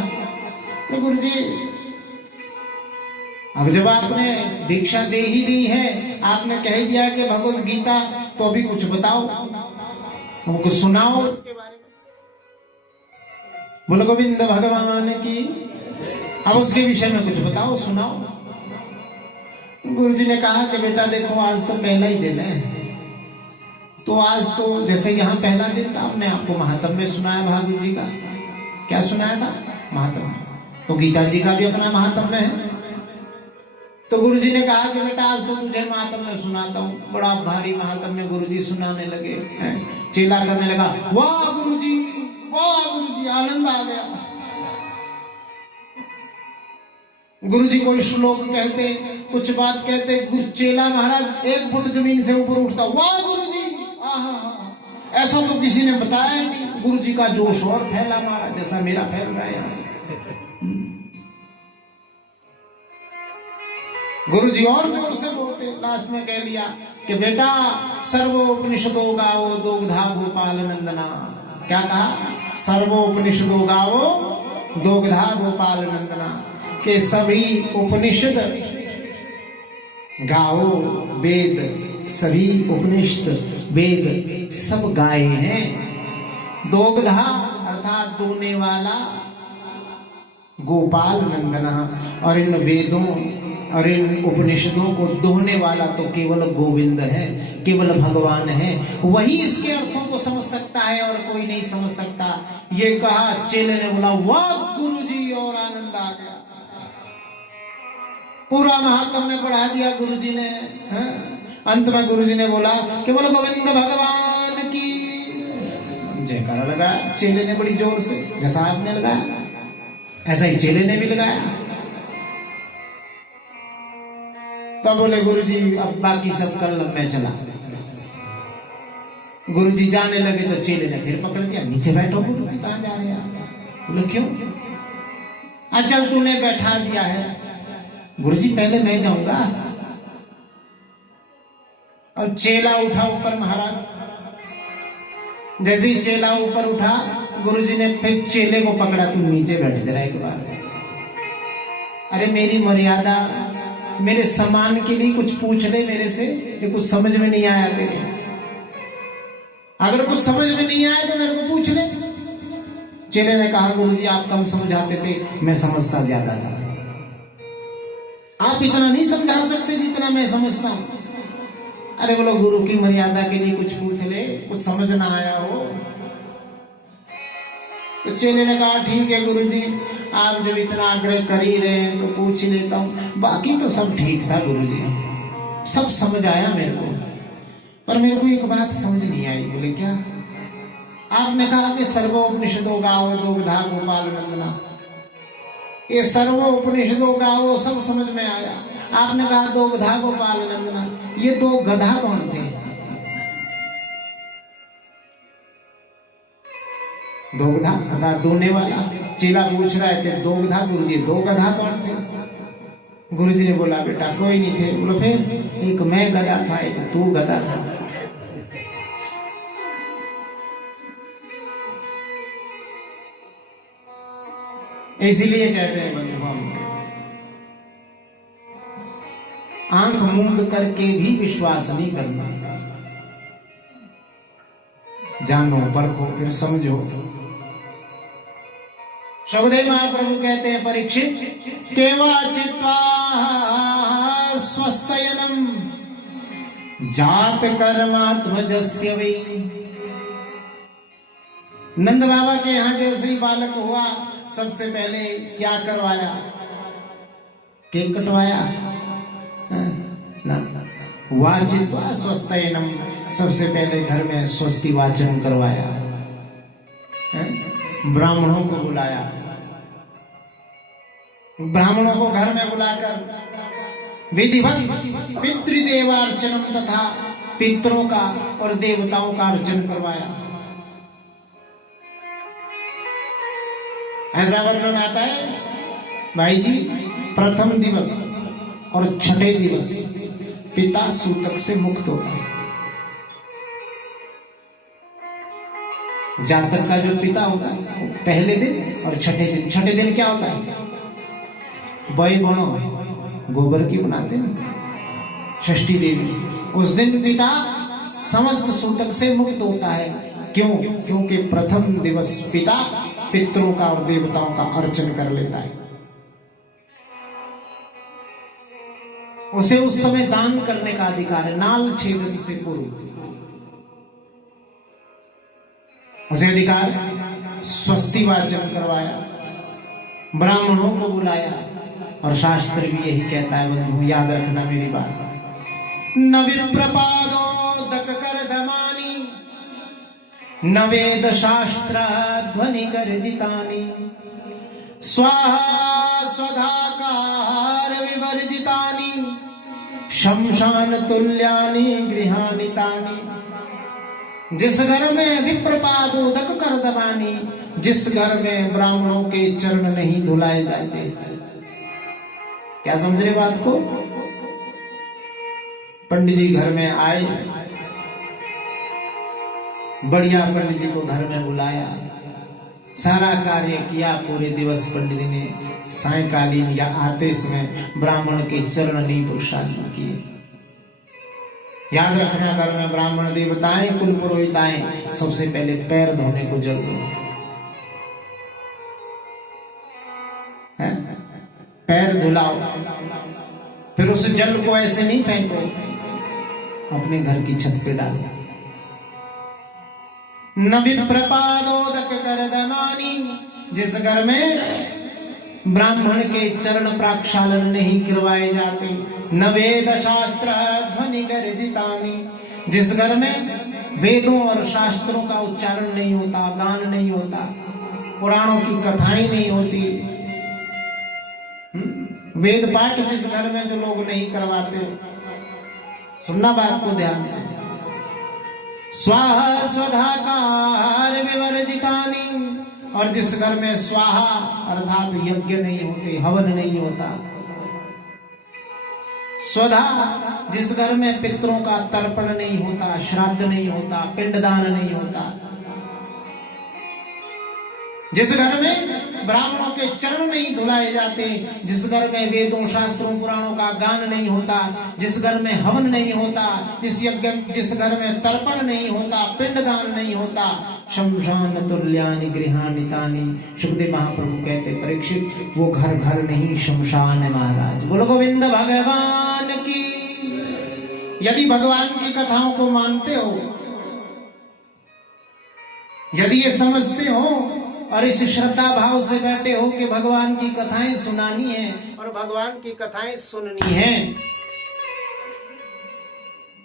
गुरुजी अब जब आपने दीक्षा दे ही दी है, आपने कह दिया कि भगवत गीता, तो अभी कुछ बताओ। हमको सुनाओ उसके बारे में। बोलो गोविंद भगवान की। अब उसके विषय में कुछ बताओ, सुनाओ। गुरुजी ने कहा कि बेटा देखो, आज तो पहला ही दिन है, तो आज तो जैसे यहाँ पहला दिन था, हमने आपको महात्म्य सुनाया भागवत जी का। क्या सुनाया था? महात्म्य। तो गीता जी का भी अपना महात्म्य है। तो गुरुजी ने कहा कि बेटा आज तो तुझे महात्म्य सुनाता हूँ। बड़ा भारी महात्म्य गुरुजी सुनाने लगे। चेला करने लगा, वाह गुरुजी, वाह गुरुजी, आनंद आ गया। गुरुजी कोई श्लोक कहते, कुछ बात कहते, चेला महाराज 1 फुट जमीन से ऊपर उठता, वाह गुरुजी, आहा, ऐसा तो किसी ने बताया नहीं। गुरुजी का जोश और फैला महाराज, जैसा मेरा फैल रहा है यहां से। गुरुजी और जोर से बोलते, लास्ट में कह लिया कि बेटा सर्वोपनिषदो गावो दोग्धा गोपाल नंदना। क्या कहा? सर्वोपनिषदो गावो दोग्धा गोपाल नंदना, के सभी उपनिषद गाओ, वेद, सभी उपनिषद वेद सब गाए हैं। दोग्धा अर्थात दूने वाला, गोपाल नंदना, और इन वेदों और इन उपनिषदों को दोहने वाला तो केवल गोविंद है, केवल भगवान है। वही इसके अर्थों को समझ सकता है और कोई नहीं समझ सकता। ये कहा, चेले ने बोला वाह गुरुजी, और आनंद आ गया। पूरा महात्म्य पढ़ा दिया गुरुजी ने। अंत में गुरुजी ने बोला केवल गोविंद भगवान की जयकारा लगाया। चेले ने बड़ी जोर से, जैसा आपने लगाया ऐसा ही चेले ने भी लगाया। तो बोले गुरुजी अब बाकी सब कल मैं चला। गुरुजी जाने लगे तो चेले ने फिर पकड़ दिया, नीचे बैठो गुरुजी, कहां जा रहे हैं आप? बोले क्यों? अचल तूने बैठा दिया है। गुरुजी पहले मैं जाऊंगा। और चेला उठा ऊपर महाराज। जैसे ही चेला ऊपर उठा, गुरुजी ने फिर चेले को पकड़ा, तू नीचे बैठ जरा एक बार। अरे मेरी मर्यादा, मेरे सम्मान के लिए कुछ पूछ ले मेरे से, ये कुछ समझ में नहीं आया तेरे। अगर कुछ समझ में नहीं आया तो मेरे को पूछ ले। चेले ने कहा गुरुजी आप कम समझाते थे, मैं समझता ज्यादा था। आप इतना नहीं समझा सकते जितना मैं समझता हूं। अरे बोलो गुरु की मर्यादा के लिए कुछ पूछ ले, कुछ समझ ना आया हो। तो चेले ने कहा ठीक है गुरुजी, आप जब इतना आग्रह कर ही रहे हैं तो पूछ ही लेता हूँ। बाकी तो सब ठीक था गुरुजी, सब समझ आया मेरे को, पर मेरे को एक बात समझ नहीं आई। बोले क्या? आपने कहा कि सर्वोपनिषदों गाओ दोग्धा गोपाल नंदना। ये सर्वोपनिषदों गाओ सब समझ में आया। आपने कहा दोग्धा गोपाल नंदना, ये 2 गधा कौन थे? दोग्धा अर्थात दोने वाला। चेला पूछ रहा है कि दोग्धा गुरुजी, 2 गधा कौन थे? गुरुजी ने बोला बेटा कोई नहीं थे। बोलो फिर? एक मैं गधा था, एक तू गधा था। इसीलिए कहते हैं बंधु, हम आंख मूंद करके भी विश्वास नहीं करना। जानो, परखो, फिर समझो। सुखदेव महाप्रभु कहते हैं परीक्षित, केवाचित्वा स्वस्तयनम जात कर्मात्मजस्य वै। नंद बाबा के यहां जैसे ही बालक हुआ, सबसे पहले क्या करवाया? केक कटवाया ना। वाचित्वा स्वस्तयनम, सबसे पहले घर में स्वस्ति वाचन करवाया। ब्राह्मणों को बुलाया, ब्राह्मणों को घर में बुलाकर विधिवत पितृदेवार्चनम तथा पितरों का और देवताओं का अर्चन करवाया। ऐसा वर्णन आता है भाई जी, प्रथम दिवस और छठे दिवस पिता सूतक से मुक्त होता है। जातक का जो पिता होता है पहले दिन और छठे दिन। छठे दिन क्या होता है? बई बनो, गोबर की बनाते ना, षष्ठी देवी। उस दिन पिता समस्त सूतक से मुक्त होता है। क्यों? क्योंकि प्रथम दिवस पिता पितरों का और देवताओं का अर्चन कर लेता है। उसे उस समय दान करने का अधिकार है, नाल छेदन से पूर्व उसे अधिकार। स्वस्ति वाचन करवाया, ब्राह्मणों को बुलाया, और शास्त्र भी यही कहता है बंधु, याद रखना मेरी बात। न विप्रपादोदक कर्दमानि, न वेद शास्त्र ध्वनि गर्जितानि, स्वाहा स्वधाकार विवर्जितानि, शमशान तुल्यानि गृहाणि तानि। जिस घर में विप्रपादोदक कर्दमानि, जिस घर में ब्राह्मणों के चरण नहीं धुलाए जाते। क्या समझ रहे बात को? पंडित जी घर में आए, बढ़िया पंडित जी को घर में बुलाया, सारा कार्य किया पूरे दिवस। पंडित जी ने सायंकालीन या आते समय ब्राह्मण के चरण नहीं प्रक्षालन किए। याद रखना, घर में ब्राह्मण देवताएं कुल पुरोहिताएं सबसे पहले पैर धोने को जल दो। पैर धुलाओ, फिर उस जल को ऐसे नहीं फेंको, अपने घर की छत पे डालो। न विप्रपादोदक कर्दमानि, जिस घर में ब्राह्मण के चरण प्रक्षालन नहीं करवाए जाते। न वेद शास्त्र ध्वनि गर्जितानि, जिस घर में वेदों और शास्त्रों का उच्चारण नहीं होता, गान नहीं होता, पुराणों की कथाएं नहीं होती। वेद पाठ जिस घर में जो लोग नहीं करवाते, सुनना बात को ध्यान से। स्वाहा स्वधाकार विवर्जितानि, और जिस घर में स्वाहा अर्थात यज्ञ नहीं होते, हवन नहीं होता। स्वधा, जिस घर में पितरों का तर्पण नहीं होता, श्राद्ध नहीं होता, पिंडदान नहीं होता। जिस घर में ब्राह्मणों के चरण नहीं धुलाए जाते, जिस घर में वेदों शास्त्रों पुराणों का गान नहीं होता, जिस घर में हवन नहीं होता, जिस घर में तर्पण नहीं होता, पिंडदान नहीं होता, शमशान तुल्यानि गृहाणि तानि। सुखदेव महाप्रभु कहते, परीक्षित वो घर घर नहीं शमशान है महाराज। बोलो गोविंद भगवान की। यदि भगवान की कथाओं को मानते हो, यदि ये समझते हो और इस श्रद्धा भाव से बैठे हो कि भगवान की कथाएं सुनानी है और भगवान की कथाएं सुननी है,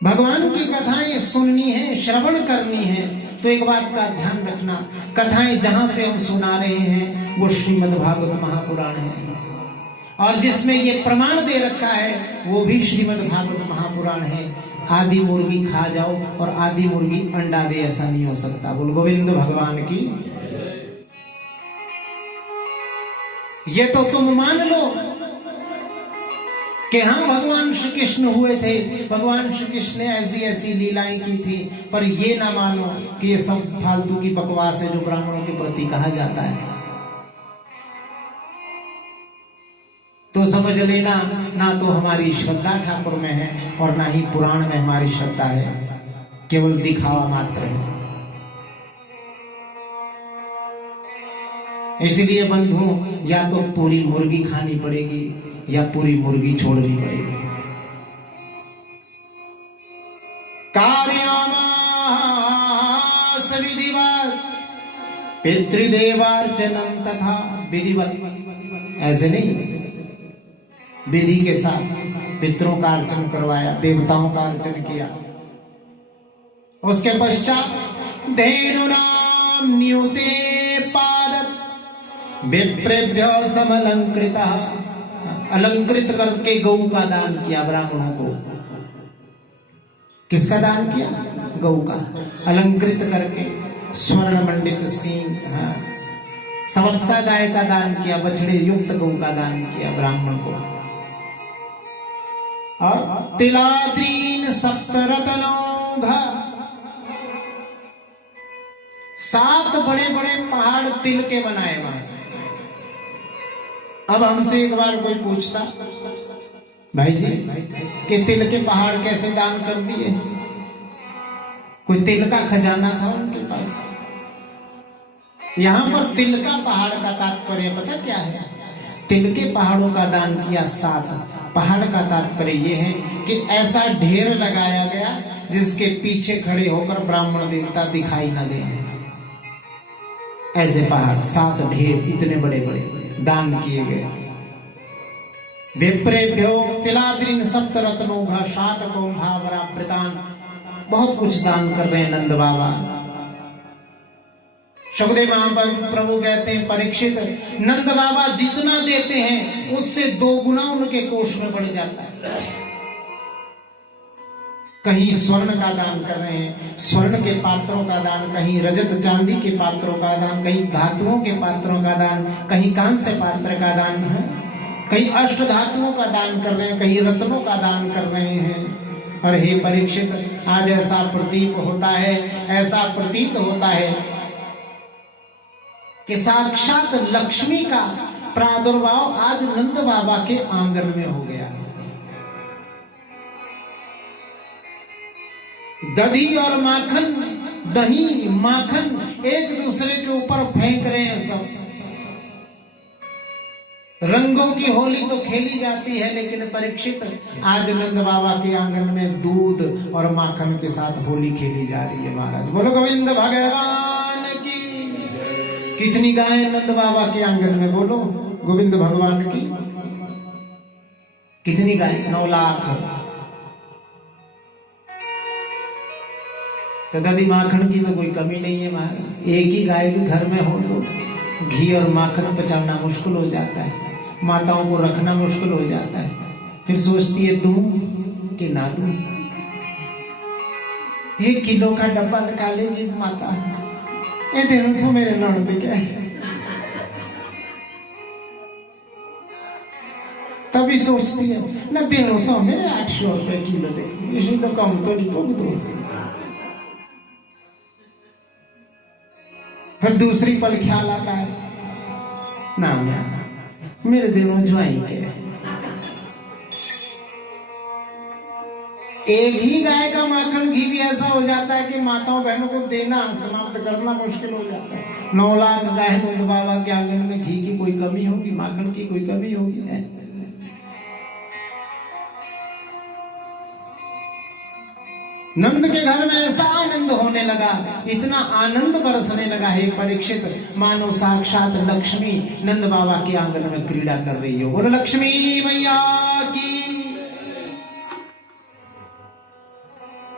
भगवान की कथाएं सुननी है, श्रवण करनी है, तो एक बात का ध्यान रखना, कथाएं जहां से हम सुना रहे हैं वो श्रीमद् भागवत महापुराण है, और जिसमें ये प्रमाण दे रखा है वो भी श्रीमद् भागवत महापुराण है। आधी मुर्गी खा जाओ और आधी मुर्गी अंडा दे, ऐसा नहीं हो सकता। बोल गोविंद भगवान की। ये तो तुम मान लो कि हाँ भगवान श्री कृष्ण हुए थे, भगवान श्री कृष्ण ने ऐसी ऐसी लीलाएं की थी, पर ये ना मानो कि ये सब फालतू की बकवास है जो ब्राह्मणों के प्रति कहा जाता है। तो समझ लेना, ना तो हमारी श्रद्धा ठाकुर में है और ना ही पुराण में हमारी श्रद्धा है, केवल दिखावा मात्र है। इसलिए बंधु, या तो पूरी मुर्गी खानी पड़ेगी या पूरी मुर्गी छोड़नी पड़ेगी। कार्यामास विधिवत पितृदेवार्चनम तथा विधिवत, ऐसे नहीं, विधि के साथ पितरों का अर्चन करवाया, देवताओं का अर्चन किया। उसके पश्चात धेनुनाम न्यूते पादत विप्रेभ्य समलंकृता, अलंकृत करके गौ का दान किया ब्राह्मणों को। किसका दान किया? गौ का। अलंकृत करके स्वर्ण मंडित सींग, संवत्सा गाय का दान किया, बछड़े युक्त गौ का दान किया ब्राह्मण को। और तिलाद्रीन सप्तरत्नौघ, 7 बड़े बड़े पहाड़ तिल के बनाए वहां। अब हमसे एक बार कोई पूछता, भाई जी कि तिल के पहाड़ कैसे दान कर दिए? कोई तिल का खजाना था उनके पास। यहां पर तिल का पहाड़ का तात्पर्य पता क्या है? तिल के पहाड़ों का दान किया 7। पहाड़ का तात्पर्य यह है कि ऐसा ढेर लगाया गया जिसके पीछे खड़े होकर ब्राह्मण देवता दिखाई न दे। ऐसे पहाड़ 7 ढेर इतने बड़े बड़े दान किए गए। विप्रेभ्यो तिलाद्रिन सप्तरत्नो घात कौंभावरावृतान, बहुत कुछ दान कर रहे हैं नंद बाबा। सुखदेव महाप्रभु कहते हैं परीक्षित, नंद बाबा जितना देते हैं उससे 2 गुना उनके कोष में बढ़ जाता है। कहीं स्वर्ण का दान कर रहे हैं, स्वर्ण के पात्रों का दान, कहीं रजत चांदी के पात्रों का दान, कहीं धातुओं के पात्रों का दान, कहीं कांस्य पात्र का दान है, कहीं अष्ट धातुओं का दान कर रहे हैं, कहीं रत्नों का दान कर रहे हैं। और हे परीक्षित, आज ऐसा प्रतीत होता है, ऐसा प्रतीत होता है कि साक्षात लक्ष्मी का प्रादुर्भाव आज नंद बाबा के आंगन में हो गया। दही और माखन, दही माखन एक दूसरे के ऊपर फेंक रहे हैं सब। रंगों की होली तो खेली जाती है, लेकिन परीक्षित आज नंद बाबा के आंगन में दूध और माखन के साथ होली खेली जा रही है। महाराज बोलो गोविंद भगवान की। कितनी गायें नंद बाबा के आंगन में, बोलो गोविंद भगवान की। कितनी गायें? 9 लाख। तो दधी माखन की तो कोई कमी नहीं है महाराज। एक ही गाय भी घर में हो तो घी और माखन पचाना मुश्किल हो जाता है, माताओं को रखना मुश्किल हो जाता है। फिर सोचती है दूं कि ना दूं। 1 किलो का डब्बा निकालेगी माता, ये दिन तो मेरे नौड़ क्या है। तभी सोचती है ना, देनो तो मेरे 800 रुपए किलो दे, इसी तो कम तो नहीं भोग दो। फिर दूसरी पल ख्याल आता है, ना मेरे दिनों ज्वाइन के एक ही गाय का माखन घी भी ऐसा हो जाता है कि माताओं बहनों को देना समाप्त करना मुश्किल हो जाता है। 9 लाख गाय नंद बाबा के आंगन में घी की कोई कमी होगी, माखन की कोई कमी होगी? है। नंद के घर में ऐसा आनंद होने लगा, इतना आनंद बरसने लगा है परीक्षित, मानो साक्षात लक्ष्मी नंद बाबा के आंगन में क्रीड़ा कर रही हो। बोलो लक्ष्मी मैया की।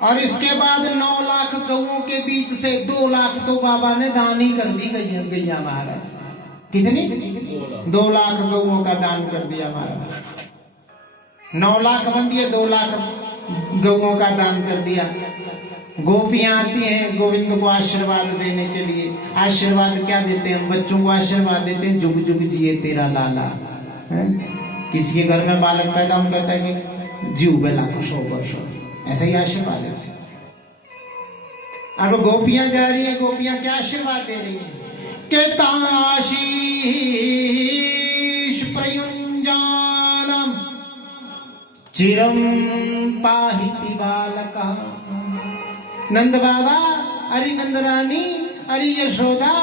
और इसके बाद 9 लाख गौओं के बीच से 2 लाख तो बाबा ने दान ही कर दी गैया महाराज। कितनी? 2 लाख गौओं का दान कर दिया महाराज। 9 लाख बन दिए, 2 लाख गौओं का दान कर दिया। गोपियां आती हैं गोविंद को आशीर्वाद देने के लिए। आशीर्वाद क्या देते हैं? बच्चों को आशीर्वाद देते हैं, जुग जुग जिए तेरा लाला। है? किसी के घर में बालक पैदा हो, कहता है कि जीव बेला को 100 वर्ष, ऐसा ही आशीर्वाद देते हैं। अब गोपियां जा रही हैं, गोपियां क्या आशीर्वाद दे रही हैं? के ताशीष प्रयुंजानम चिरम पाहिति बालका। नंद बाबा, अरे नंद रानी, अरे यशोदा,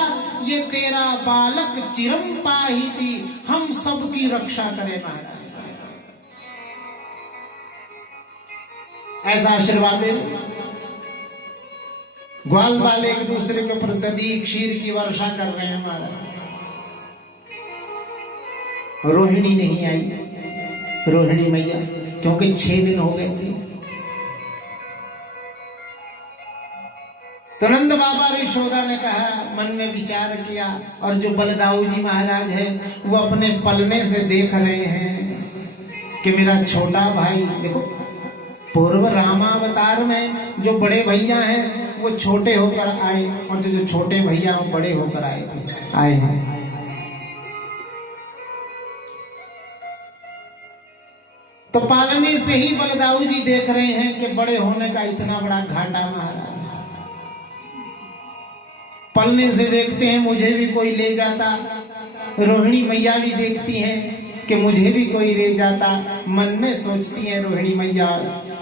ये तेरा बालक चिरम पाहिति, हम सबकी रक्षा करे महाराज। ऐसा आशीर्वाद दे। ग्वाल बाल एक दूसरे के ऊपर दधी क्षीर की वर्षा कर रहे हैं महाराज। रोहिणी नहीं आई, रोहिणी मैया, क्योंकि 6 दिन हो गए थे। तो नंद बाबा यशोदा ने कहा, मन में विचार किया, और जो बलदाऊ जी महाराज है वो अपने पलने से देख रहे हैं कि मेरा छोटा भाई, देखो पूर्व रामावतार में जो बड़े भैया हैं वो छोटे होकर आए, और जो छोटे भैया वो बड़े होकर आए हैं। तो पालने से ही बलदाऊ जी देख रहे हैं कि बड़े होने का इतना बड़ा घाटा महाराज। पलने से देखते हैं मुझे भी कोई ले जाता, रोहिणी मैया भी देखती हैं कि मुझे भी कोई ले जाता। मन में सोचती है रोहिणी मैया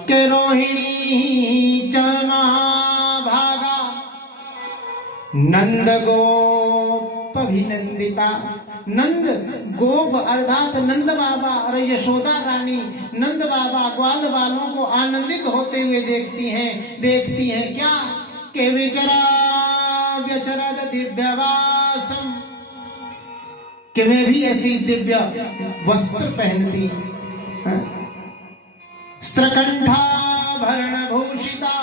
के रोहिणी चमा नंद गोप अभिनंदिता। नंद गोप अर्थात नंद बाबा और यशोदा रानी नंद बाबा ग्वाल बालों को आनंदित होते हुए देखती हैं क्या के विचरा व्यचरद दिव्यवासम, कि वे भी ऐसी दिव्य वस्त्र पहनती, स्त्रकंठाभरण भूषिता,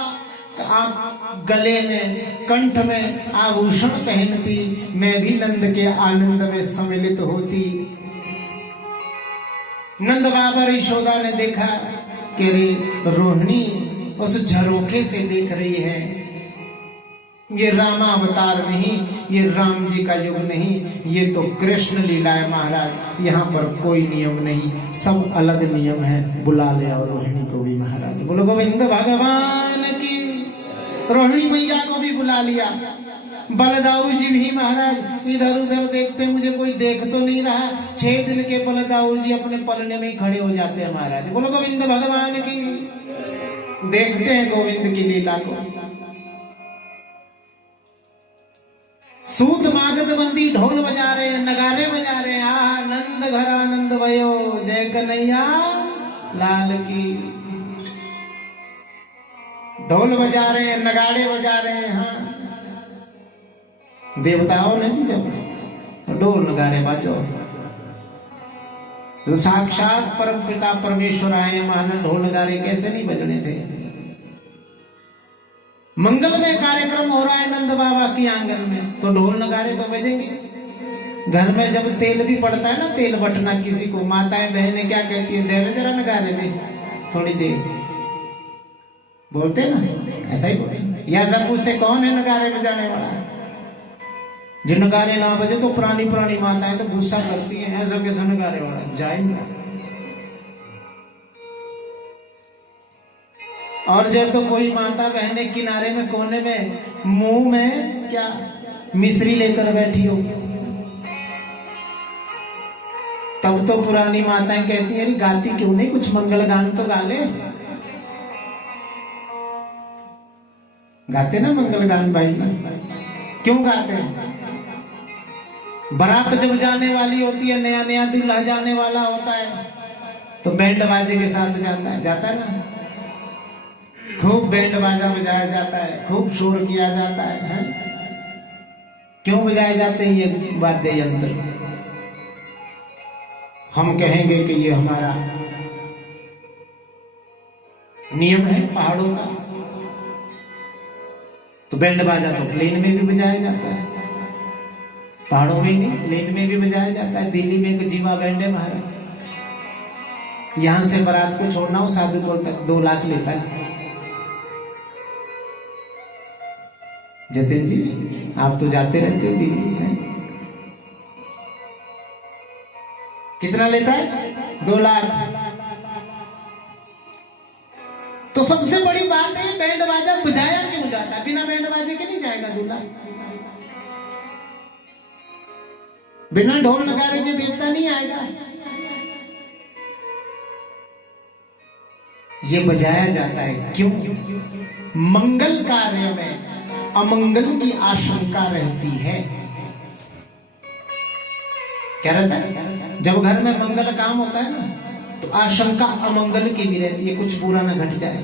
गले में कंठ में आभूषण पहनती, मैं भी नंद के आनंद में सम्मिलित होती। नंद बाबा यशोदा ने देखा कि रोहिणी उस झरोखे से देख रही है, ये रामावतार नहीं, ये राम जी का युग नहीं, ये तो कृष्ण लीला है महाराज। यहाँ पर कोई नियम नहीं, सब अलग नियम है। बुला ले और रोहिणी को भी महाराज। बोलो गोविंद भगवान की। रोहिणी मैया को भी बुला लिया। बलदाऊ जी भी महाराज इधर उधर देखते, मुझे कोई देख तो नहीं रहा। 6 दिन के बलदाऊ जी अपने पलने में ही खड़े हो जाते हैं महाराज। बोलो गोविंद भगवान की। देखते हैं गोविंद की लीला को। सूत मागध बंदी ढोल बजा रहे हैं, नगारे बजा रहे हैं। नंद घर आनंद भयो, जय कन्हैया लाल की। ढोल बजा रहे हैं, नगाड़े बजा रहे हैं। हाँ, देवताओं ने जी जब तो ढोल नगारे बाजो, तो साक्षात परम पिता परमेश्वर आए महान, ढोल नगारे कैसे नहीं बजने थे। मंगलमय कार्यक्रम हो रहा है नंद बाबा की आंगन में, तो ढोल नगारे तो बजेंगे। घर में जब तेल भी पड़ता है ना, तेल बटना किसी को, माताएं बहनें क्या कहती हैं, दे जरा नगारे दे थोड़ी जी, बोलते ना, ऐसा ही बोलते। या सब पूछते कौन है नगारे बजाने वाला। जो नगारे ना बजे तो पुरानी पुरानी माताएं तो गुस्सा करती हैं, ऐसा कैसे नगारे वाला जाएंगे। और जब तो कोई माता बहने किनारे में कोने में मुंह में क्या मिश्री लेकर बैठी हो, तब तो पुरानी माताएं कहती हैं गाती क्यों नहीं, कुछ मंगल गान तो गा ले। गाते ना मंगल गान भाई जी, क्यों गाते हैं? बारात जब जाने वाली होती है, नया नया दूल्हा जाने वाला होता है, तो बैंड बाजे के साथ जाता है ना, खूब बैंड बाजा बजाया जाता है, खूब शोर किया जाता है। क्यों बजाए जाते हैं ये वाद्य यंत्र? हम कहेंगे कि ये हमारा नियम है पहाड़ों का, तो बैंड बाजा तो प्लेन में भी बजाया जाता है, पहाड़ों में नहीं प्लेन में भी बजाया जाता है। दिल्ली में एक जीवा बैंड है महाराज, यहां से बारात को छोड़ना हो साधुकोल तक 2 लाख लेता है। जतिन जी आप तो जाते रहते हो दिल्ली, हैं? कितना लेता है? 2 लाख। तो सबसे बड़ी बात है बैंड बाजा बजाया क्यों जाता है? बिना बैंड बाजे के नहीं जाएगा दूल्हा, बिना ढोल नगारे के देवता नहीं आएगा। ये बजाया जाता है क्यों? मंगल कार्य में अमंगल की आशंका रहती है। क्या रहता है? जब घर में मंगल काम होता है ना, तो आशंका अमंगल की भी रहती है, कुछ बुरा ना घट जाए,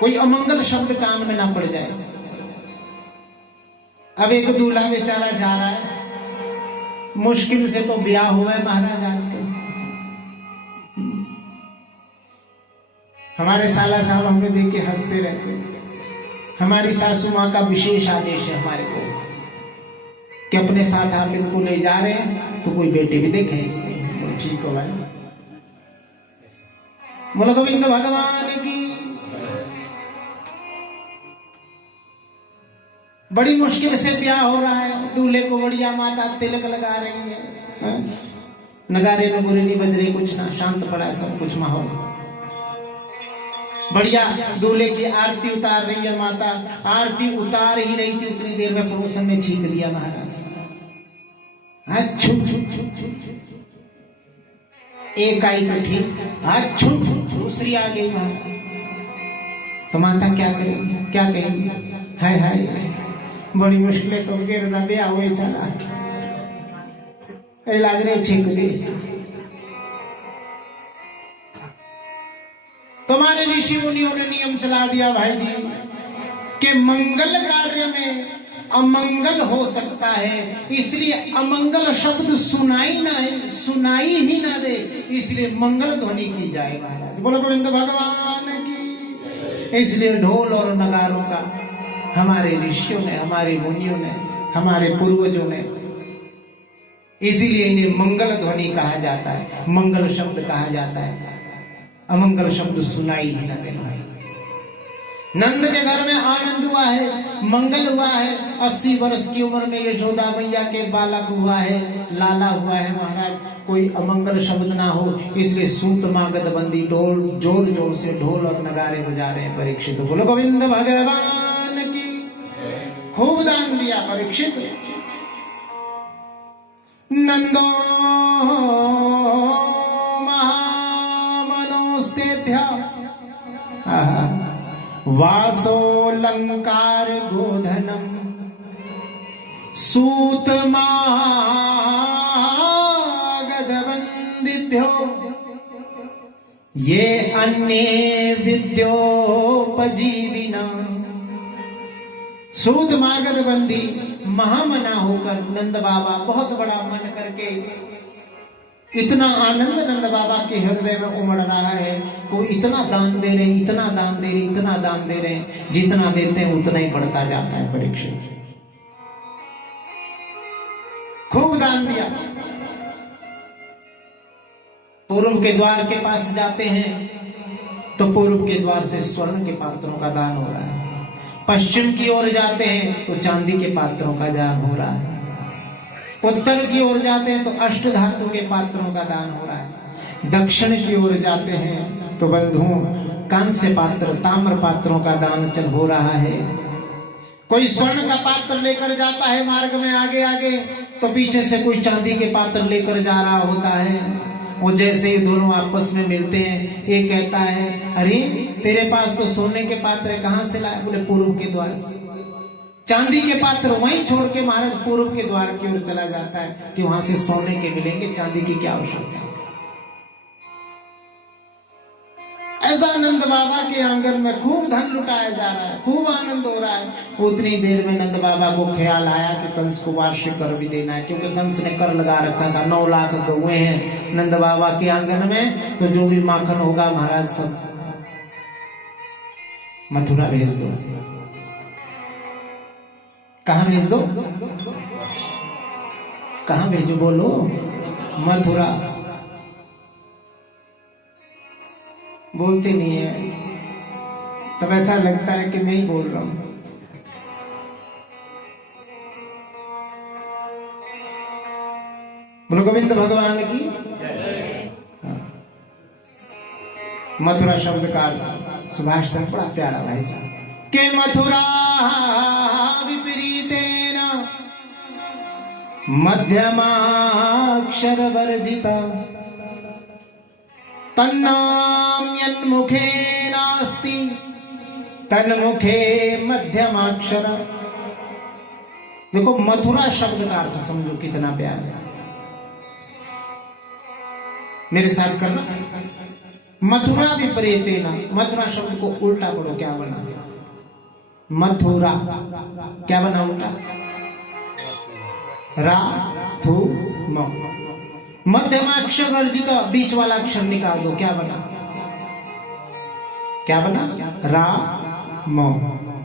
कोई अमंगल शब्द कान में ना पड़ जाए। अब एक दूल्हा बेचारा जा रहा है, मुश्किल से तो ब्याह हुआ है महाराज आजकल। हमारे साला साहब हमें देख के हंसते रहते हैं। हमारी सासू माँ का विशेष आदेश है हमारे को कि अपने साथ आप इनको ले जा रहे हैं तो कोई बेटी भी देखे इसलिए। ठीक हो भाई, बोलो गोविंद भगवान की। बड़ी मुश्किल से ब्याह हो रहा है, दूल्हे को बढ़िया माता तिलक लगा रही है, नगारे में बुरी नहीं बज रही, कुछ ना, शांत पड़ा है सब कुछ माहौल बढ़िया। दूल्हे की आरती उतार रही है माता, आरती उतार ही रही थी उतनी देर में पड़ोसन ने छींक दिया महाराज। एक आई तो ठीक, दूसरी आ गई महाराज। तो माता क्या करेगी, क्या कहेगी? हाय हाय बड़ी मुश्किलें तो गिर न ब्याह हुए चला लाग रहे छीक दी। तुम्हारे ऋषि मुनियों ने नियम चला दिया भाई जी कि मंगल कार्य में अमंगल हो सकता है, इसलिए अमंगल शब्द सुनाई ही ना दे, इसलिए मंगल ध्वनि की जाए महाराज। बोलो गोविंद भगवान की। इसलिए ढोल और नगारों का हमारे ऋषियों ने, हमारे मुनियों ने, हमारे पूर्वजों ने, इसीलिए इन्हें मंगल ध्वनि कहा जाता है, मंगल शब्द कहा जाता है। अमंगल शब्द सुनाई ही ना दे भाई। नंद के घर में आनंद हुआ है, मंगल हुआ है। 80 वर्ष की उम्र में यशोदा मैया के बालक हुआ है, लाला हुआ है महाराज। कोई अमंगल शब्द ना हो, इसलिए सूत मागध बंदी ढोल जोर जोर से ढोल और नगारे बजा रहे हैं परीक्षित। बोलो गोविंद भगवान की। खूब दान दिया परीक्षित। नंदो महामनोस्तेभ्य वासो लंकार गोधनम सूत मागधवंदिभ्यो ये अन्ये विद्योपजीविना। सूत मागध बंदी महामना होकर नंद बाबा बहुत बड़ा मन करके, इतना आनंद नंद बाबा के हृदय में उमड़ रहा है, को इतना दान दे रहे, इतना दान दे रहे, इतना दान दे रहे, जितना देते हैं उतना ही बढ़ता जाता है परीक्षित। खूब दान दिया। पूर्व के द्वार के पास जाते हैं तो पूर्व के द्वार से स्वर्ण के पात्रों का दान हो रहा है। पश्चिम की ओर जाते हैं तो चांदी के पात्रों का दान हो रहा है। उत्तर की ओर जाते हैं तो अष्ट धातु के पात्रों का दान हो रहा है। दक्षिण की ओर जाते हैं तो बंधुओं कांस्य पात्र, ताम्र पात्रों का दान चल हो रहा है। कोई स्वर्ण का पात्र लेकर जाता है मार्ग में आगे आगे, तो पीछे से कोई चांदी के पात्र लेकर जा रहा होता है। वो जैसे ही दोनों आपस में मिलते हैं, एक कहता है अरे तेरे पास तो सोने के पात्र है, कहां से लाए? बोले पूर्व के द्वार से। चांदी के पात्र वहीं छोड़ के महाराज पूर्व के द्वार की ओर चला जाता है कि वहां से सोने के मिलेंगे, चांदी की क्या आवश्यकता है। ऐसा नंद बाबा के आंगन में खूब धन लुटाया जा रहा है, खूब आनंद हो रहा है। उतनी देर में नंद बाबा को ख्याल आया कि कंस को वार्षिक कर भी देना है, क्योंकि कंस ने कर लगा रखा था। 9 लाख गौएं हैं नंद बाबा के आंगन में, तो जो भी माखन होगा महाराज सब मथुरा भेज दो। कहां भेज दो? कहां भेजो? बोलो। मथुरा। बोलते नहीं है, तब ऐसा लगता है कि मैं ही बोल रहा हूं। बोलो गोविंद भगवान की। मथुरा शब्द का अर्थ सुभाष तक बड़ा प्यारा भाई साहब के मथुरा विपरीतेन मध्यमाक्षर वर्जिता तन्नाम्यन्मुखे नास्ति तन्मुखे मध्यमाक्षर। देखो मथुरा शब्द का अर्थ समझो कितना प्यारा है। मेरे साथ करना। मथुरा विपरीतेन, मथुरा शब्द को उल्टा पढ़ो, क्या बना? मथुरा क्या बना उल्टा? रा थू म। मध्यमाक्षर वर्जित, बीच वाला अक्षर निकाल दो, क्या बना? क्या बना? रा म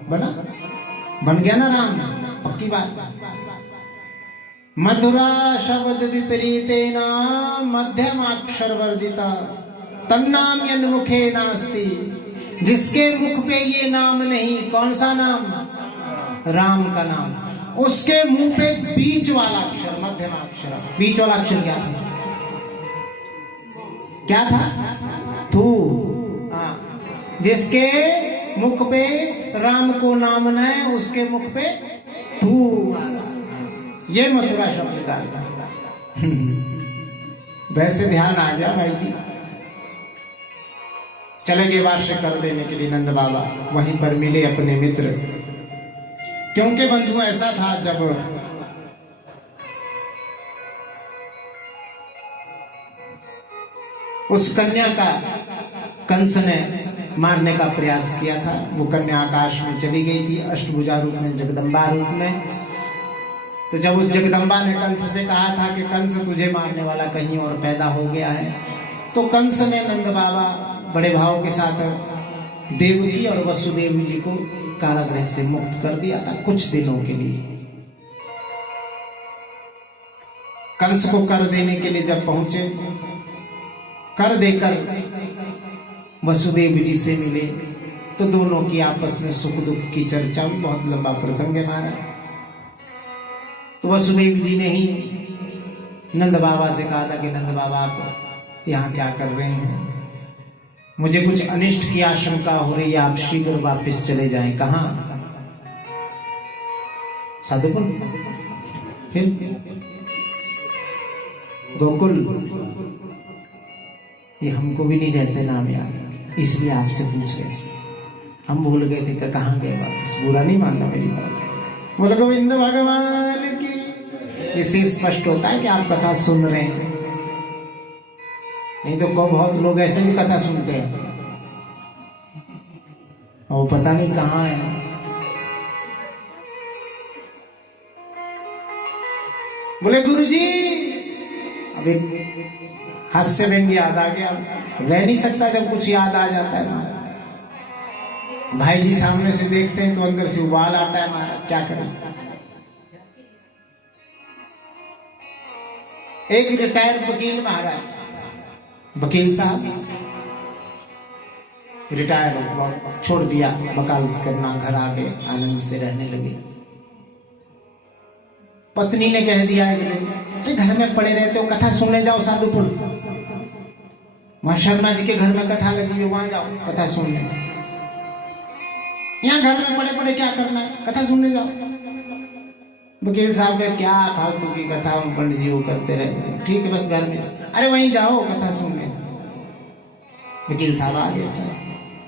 बना। बन गया ना राम? पक्की बात। मथुरा शब्द विपरीतेन मध्यमाक्षर वर्जिता तन्नाम्यन्मुखे नास्ति। जिसके मुख पे ये नाम नहीं, कौन सा नाम? राम का नाम। उसके मुंह पे बीच वाला अक्षर मध्यमाक्षर। बीच वाला अक्षर क्या था? क्या था? थू। हाँ, जिसके मुख पे राम को नाम न है, उसके मुख पे थू। ये मथुरा शब्द का अर्थ। वैसे ध्यान आ गया भाई जी। चले गए वार्षिक कर देने के लिए नंद बाबा। वहीं पर मिले अपने मित्र क्योंकि बंधु ऐसा था, जब उस कन्या का कंस ने मारने का प्रयास किया था, वो कन्या आकाश में चली गई थी अष्टभुजा रूप में, जगदम्बा रूप में। तो जब उस जगदम्बा ने कंस से कहा था कि कंस तुझे मारने वाला कहीं और पैदा हो गया है, तो कंस ने नंद बाबा बड़े भाव के साथ देवकी और वसुदेव जी को कारागृह से मुक्त कर दिया था कुछ दिनों के लिए। कंस को कर देने के लिए जब पहुंचे, कर देकर वसुदेव जी से मिले, तो दोनों की आपस में सुख दुख की चर्चा हुई। बहुत लंबा प्रसंग है हमारा। तो वसुदेव जी ने ही नंद बाबा से कहा था कि नंद बाबा आप यहाँ क्या कर रहे हैं, मुझे कुछ अनिष्ट की आशंका हो रही है, आप शीघ्र वापस चले जाएं। कहाँ? साधुपुर, फिर गोकुल। ये हमको भी नहीं रहते नाम याद, इसलिए आपसे पूछ रहे, हम भूल गए थे कि कहाँ गए वापस। बुरा नहीं मानना मेरी बात। बोले गोविंद भगवान की। इससे स्पष्ट होता है कि आप कथा सुन रहे हैं, नहीं तो बहुत लोग ऐसे भी कथा सुनते हैं और पता नहीं कहाँ है। बोले गुरुजी, अभी हास्य व्यंग्य याद आ गया, रह नहीं सकता जब कुछ याद आ जाता है महाराज। भाई जी सामने से देखते हैं तो अंदर से उबाल आता है महाराज, क्या करें। एक रिटायर्ड वकील महाराज, वकील साहब रिटायर छोड़ दिया वकालत करना, घर आ गए, आनंद से रहने लगे। पत्नी ने कह दिया कि घर में पड़े रहते हो, कथा सुनने जाओ साधुपुर, वहां शर्मा जी के घर में कथा लगी है, वहां जाओ कथा सुनने। यहाँ घर में पड़े पड़े क्या करना है, कथा सुनने जाओ। वकील साहब ने क्या फालतू की कथा उन पंडित जी वो करते रहते हैं, ठीक है बस घर में, अरे वहीं जाओ कथा सुनने। वकील साहब आ गए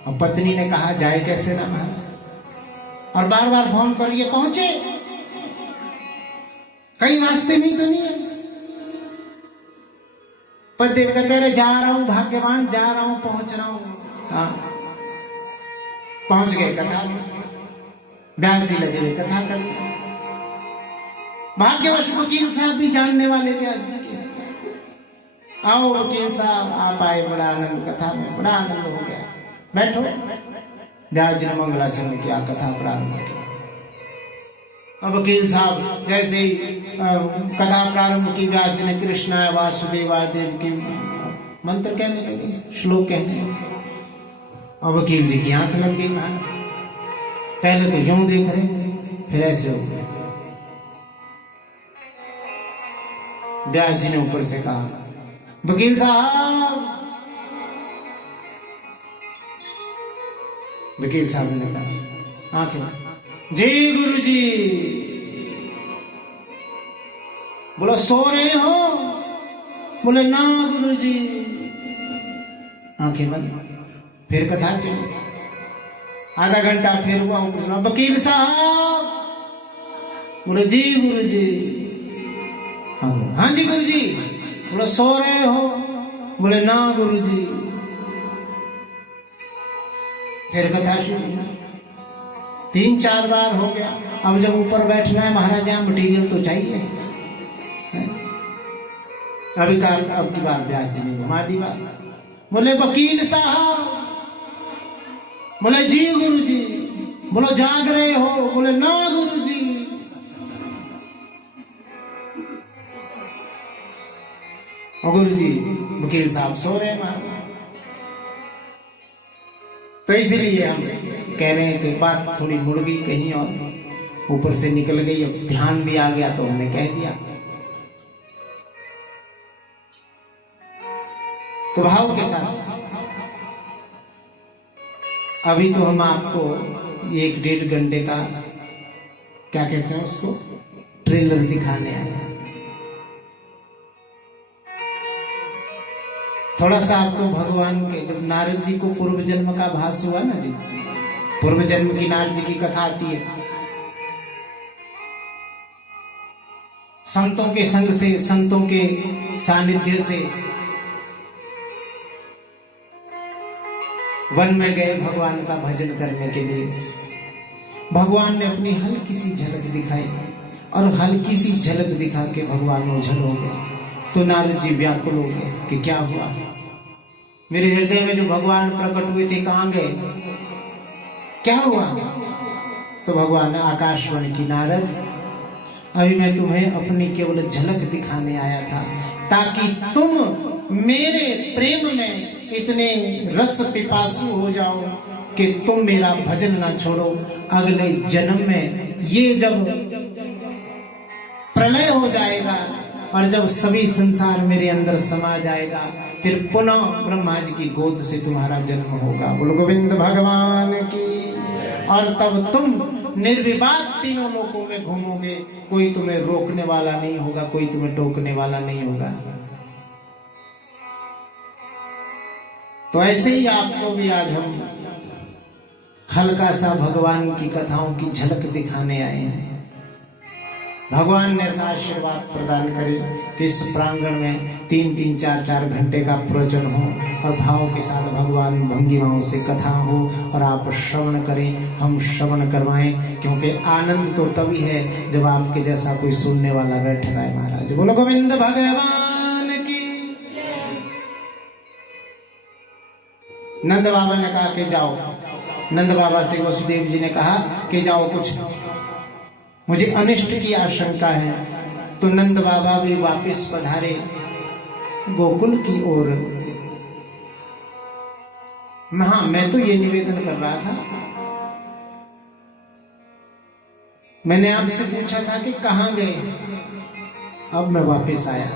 और पत्नी ने कहा जाए कैसे ना, और बार बार फोन करिए, पहुंचे कहीं रास्ते में तो नहीं है। पति कहते रहे जा रहा हूं, भाग्यवान जा रहा हूं, पहुंच रहा हूं। हाँ, पहुंच गए कथा में, व्यास जी लगे हुए कथा करने। भाग्यवश वकील साहब भी जानने वाले व्यास जी के। आओ वकील साहब आप आए, बड़ा आनंद, कथा में बड़ा आनंद हो गया, बैठो। व्यास जी ने मंगलाचरण किया, कथा प्रारंभ की। और वकील साहब जैसे ही कथा प्रारंभ की, व्यास जी ने कृष्णाय वासुदेवाय देव की मंत्र कहने लगे, श्लोक कहने लगे। और वकील जी की आंख लग गई महाराज। पहले तो यूं देख रहे थे, फिर ऐसे हो गए। व्यास जी ने ऊपर से कहा, वकील साहब। वकील साहब ने कहा आंखें, जी गुरु जी। बोलो सो रहे हो? बोले ना गुरु जी। आंखें बंद, फिर कथा चली। आधा घंटा फिर हुआ, वकील साहब। बोले जी गुरु जी। हाँ जी गुरु जी। बोले सो रहे हो? बोले ना गुरु जी। फिर कथा शुरू, 3-4 बार हो गया। अब जब ऊपर बैठना है महाराज, यहाँ मटीरियल तो चाहिए। अब की बार व्यास जी ने घुमा दी बात। बोले वकील साहब। बोले जी गुरु जी। बोलो जाग रहे हो? बोले ना गुरु जी। और गुरु जी वकील साहब सो रहे हैं। तो इसलिए हम कह रहे थे, बात थोड़ी मुड़ गई कहीं और ऊपर से निकल गई, अब ध्यान भी आ गया तो हमने कह दिया। तो भाव के साथ अभी तो हम आपको 1-1.5 घंटे का क्या कहते हैं उसको, ट्रेलर दिखाने आए हैं। थोड़ा सा आपको भगवान के, जब नारद जी को पूर्व जन्म का भास हुआ ना जी, पूर्व जन्म की नारद जी की कथा आती है, संतों के संग से, संतों के सानिध्य से वन में गए भगवान का भजन करने के लिए। भगवान ने अपनी हल्की सी झलक दिखाई और हल्की सी झलक दिखा के भगवान ओझल हो गए। तो नारद जी व्याकुल हो गए कि क्या हुआ, मेरे हृदय में जो भगवान प्रकट हुए थे कहां गए, क्या हुआ। तो भगवान ने आकाशवाणी की, नारद अभी मैं तुम्हें अपनी केवल झलक दिखाने आया था ताकि तुम मेरे प्रेम में इतने रस पिपासु हो जाओ कि तुम मेरा भजन ना छोड़ो। अगले जन्म में ये जब प्रलय हो जाएगा और जब सभी संसार मेरे अंदर समा जाएगा, फिर पुनः ब्रह्मा जी की गोद से तुम्हारा जन्म होगा। बोलो गोविंद भगवान की। और तब तुम निर्विवाद तीनों लोकों में घूमोगे, कोई तुम्हें रोकने वाला नहीं होगा, कोई तुम्हें टोकने वाला नहीं होगा। तो ऐसे ही आपको भी आज हम हल्का सा भगवान की कथाओं की झलक दिखाने आए हैं। भगवान ने ऐसा आशीर्वाद प्रदान करे कि इस प्रांगण में 3-3, 4-4 घंटे का प्रवचन हो और भाव के साथ भगवान भंगिमाओं से कथा हो और आप श्रवण करें, हम श्रवण करवाएं, क्योंकि आनंद तो तभी है जब आपके जैसा कोई सुनने वाला बैठता है। महाराज बोलो गोविंद भगवान की। नंद बाबा ने कहा कि जाओ, नंद बाबा से वसुदेव जी ने कहा कि जाओ, कुछ मुझे अनिष्ट की आशंका है। तो नंद बाबा भी वापस पधारे गोकुल की ओर। हाँ, मैं तो ये निवेदन कर रहा था, मैंने आपसे पूछा था कि कहां गए, अब मैं वापस आया।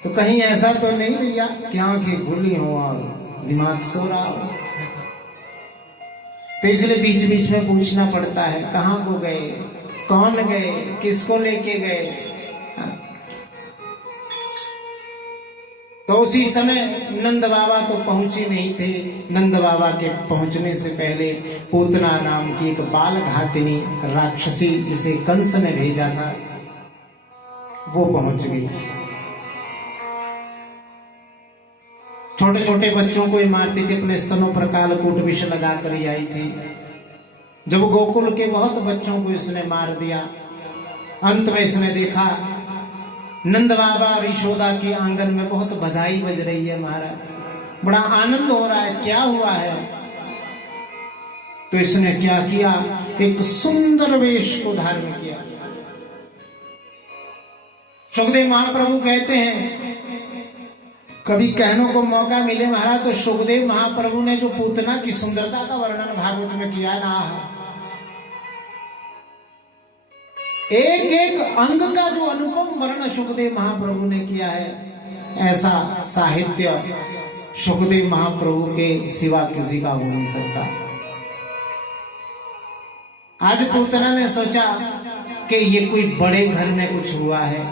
तो कहीं ऐसा तो नहीं भैया कि आंखें खुली हो और दिमाग सो रहा हो। तो इसलिए बीच बीच में पूछना पड़ता है, कहां को गए, कौन गए, किसको लेके गए। तो उसी समय नंद बाबा तो पहुंचे नहीं थे। नंद बाबा के पहुंचने से पहले पूतना नाम की एक बाल घातिनी राक्षसी, जिसे कंस ने भेजा था, वो पहुंच गई। छोटे छोटे बच्चों को ही मारती थी, अपने स्तनों पर कालकूट विष लगा कर ही आई थी। जब गोकुल के बहुत बच्चों को इसने मार दिया, अंत में इसने देखा नंद बाबा और यशोदा के आंगन में बहुत बधाई बज रही है। महाराज बड़ा आनंद हो रहा है, क्या हुआ है। तो इसने क्या किया, एक सुंदर वेश को धारण किया। सुखदेव महाप्रभु कहते हैं, कभी कहने को मौका मिले महाराज, तो सुखदेव महाप्रभु ने जो पूतना की सुंदरता का वर्णन भागवत में किया ना, एक एक अंग का जो अनुपम वर्णन सुखदेव महाप्रभु ने किया है, ऐसा साहित्य सुखदेव महाप्रभु के सिवा किसी का हो नहीं सकता। आज पूतना ने सोचा कि ये कोई बड़े घर में कुछ हुआ है,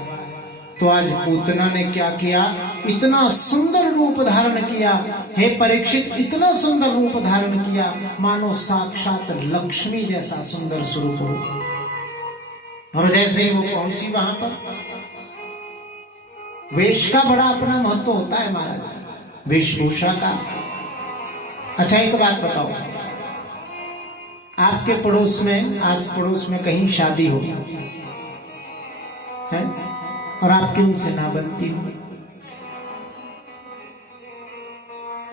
तो आज पूतना ने क्या किया, इतना सुंदर रूप धारण किया। हे परीक्षित, इतना सुंदर रूप धारण किया मानो साक्षात लक्ष्मी जैसा सुंदर स्वरूप हो। और जैसे ही वो पहुंची वहां पर, वेश का बड़ा अपना महत्व होता है महाराज, वेशभूषा का। अच्छा एक बात बताओ, आपके पड़ोस में, आस पड़ोस में कहीं शादी हो है और आपकी उनसे ना बनती हो,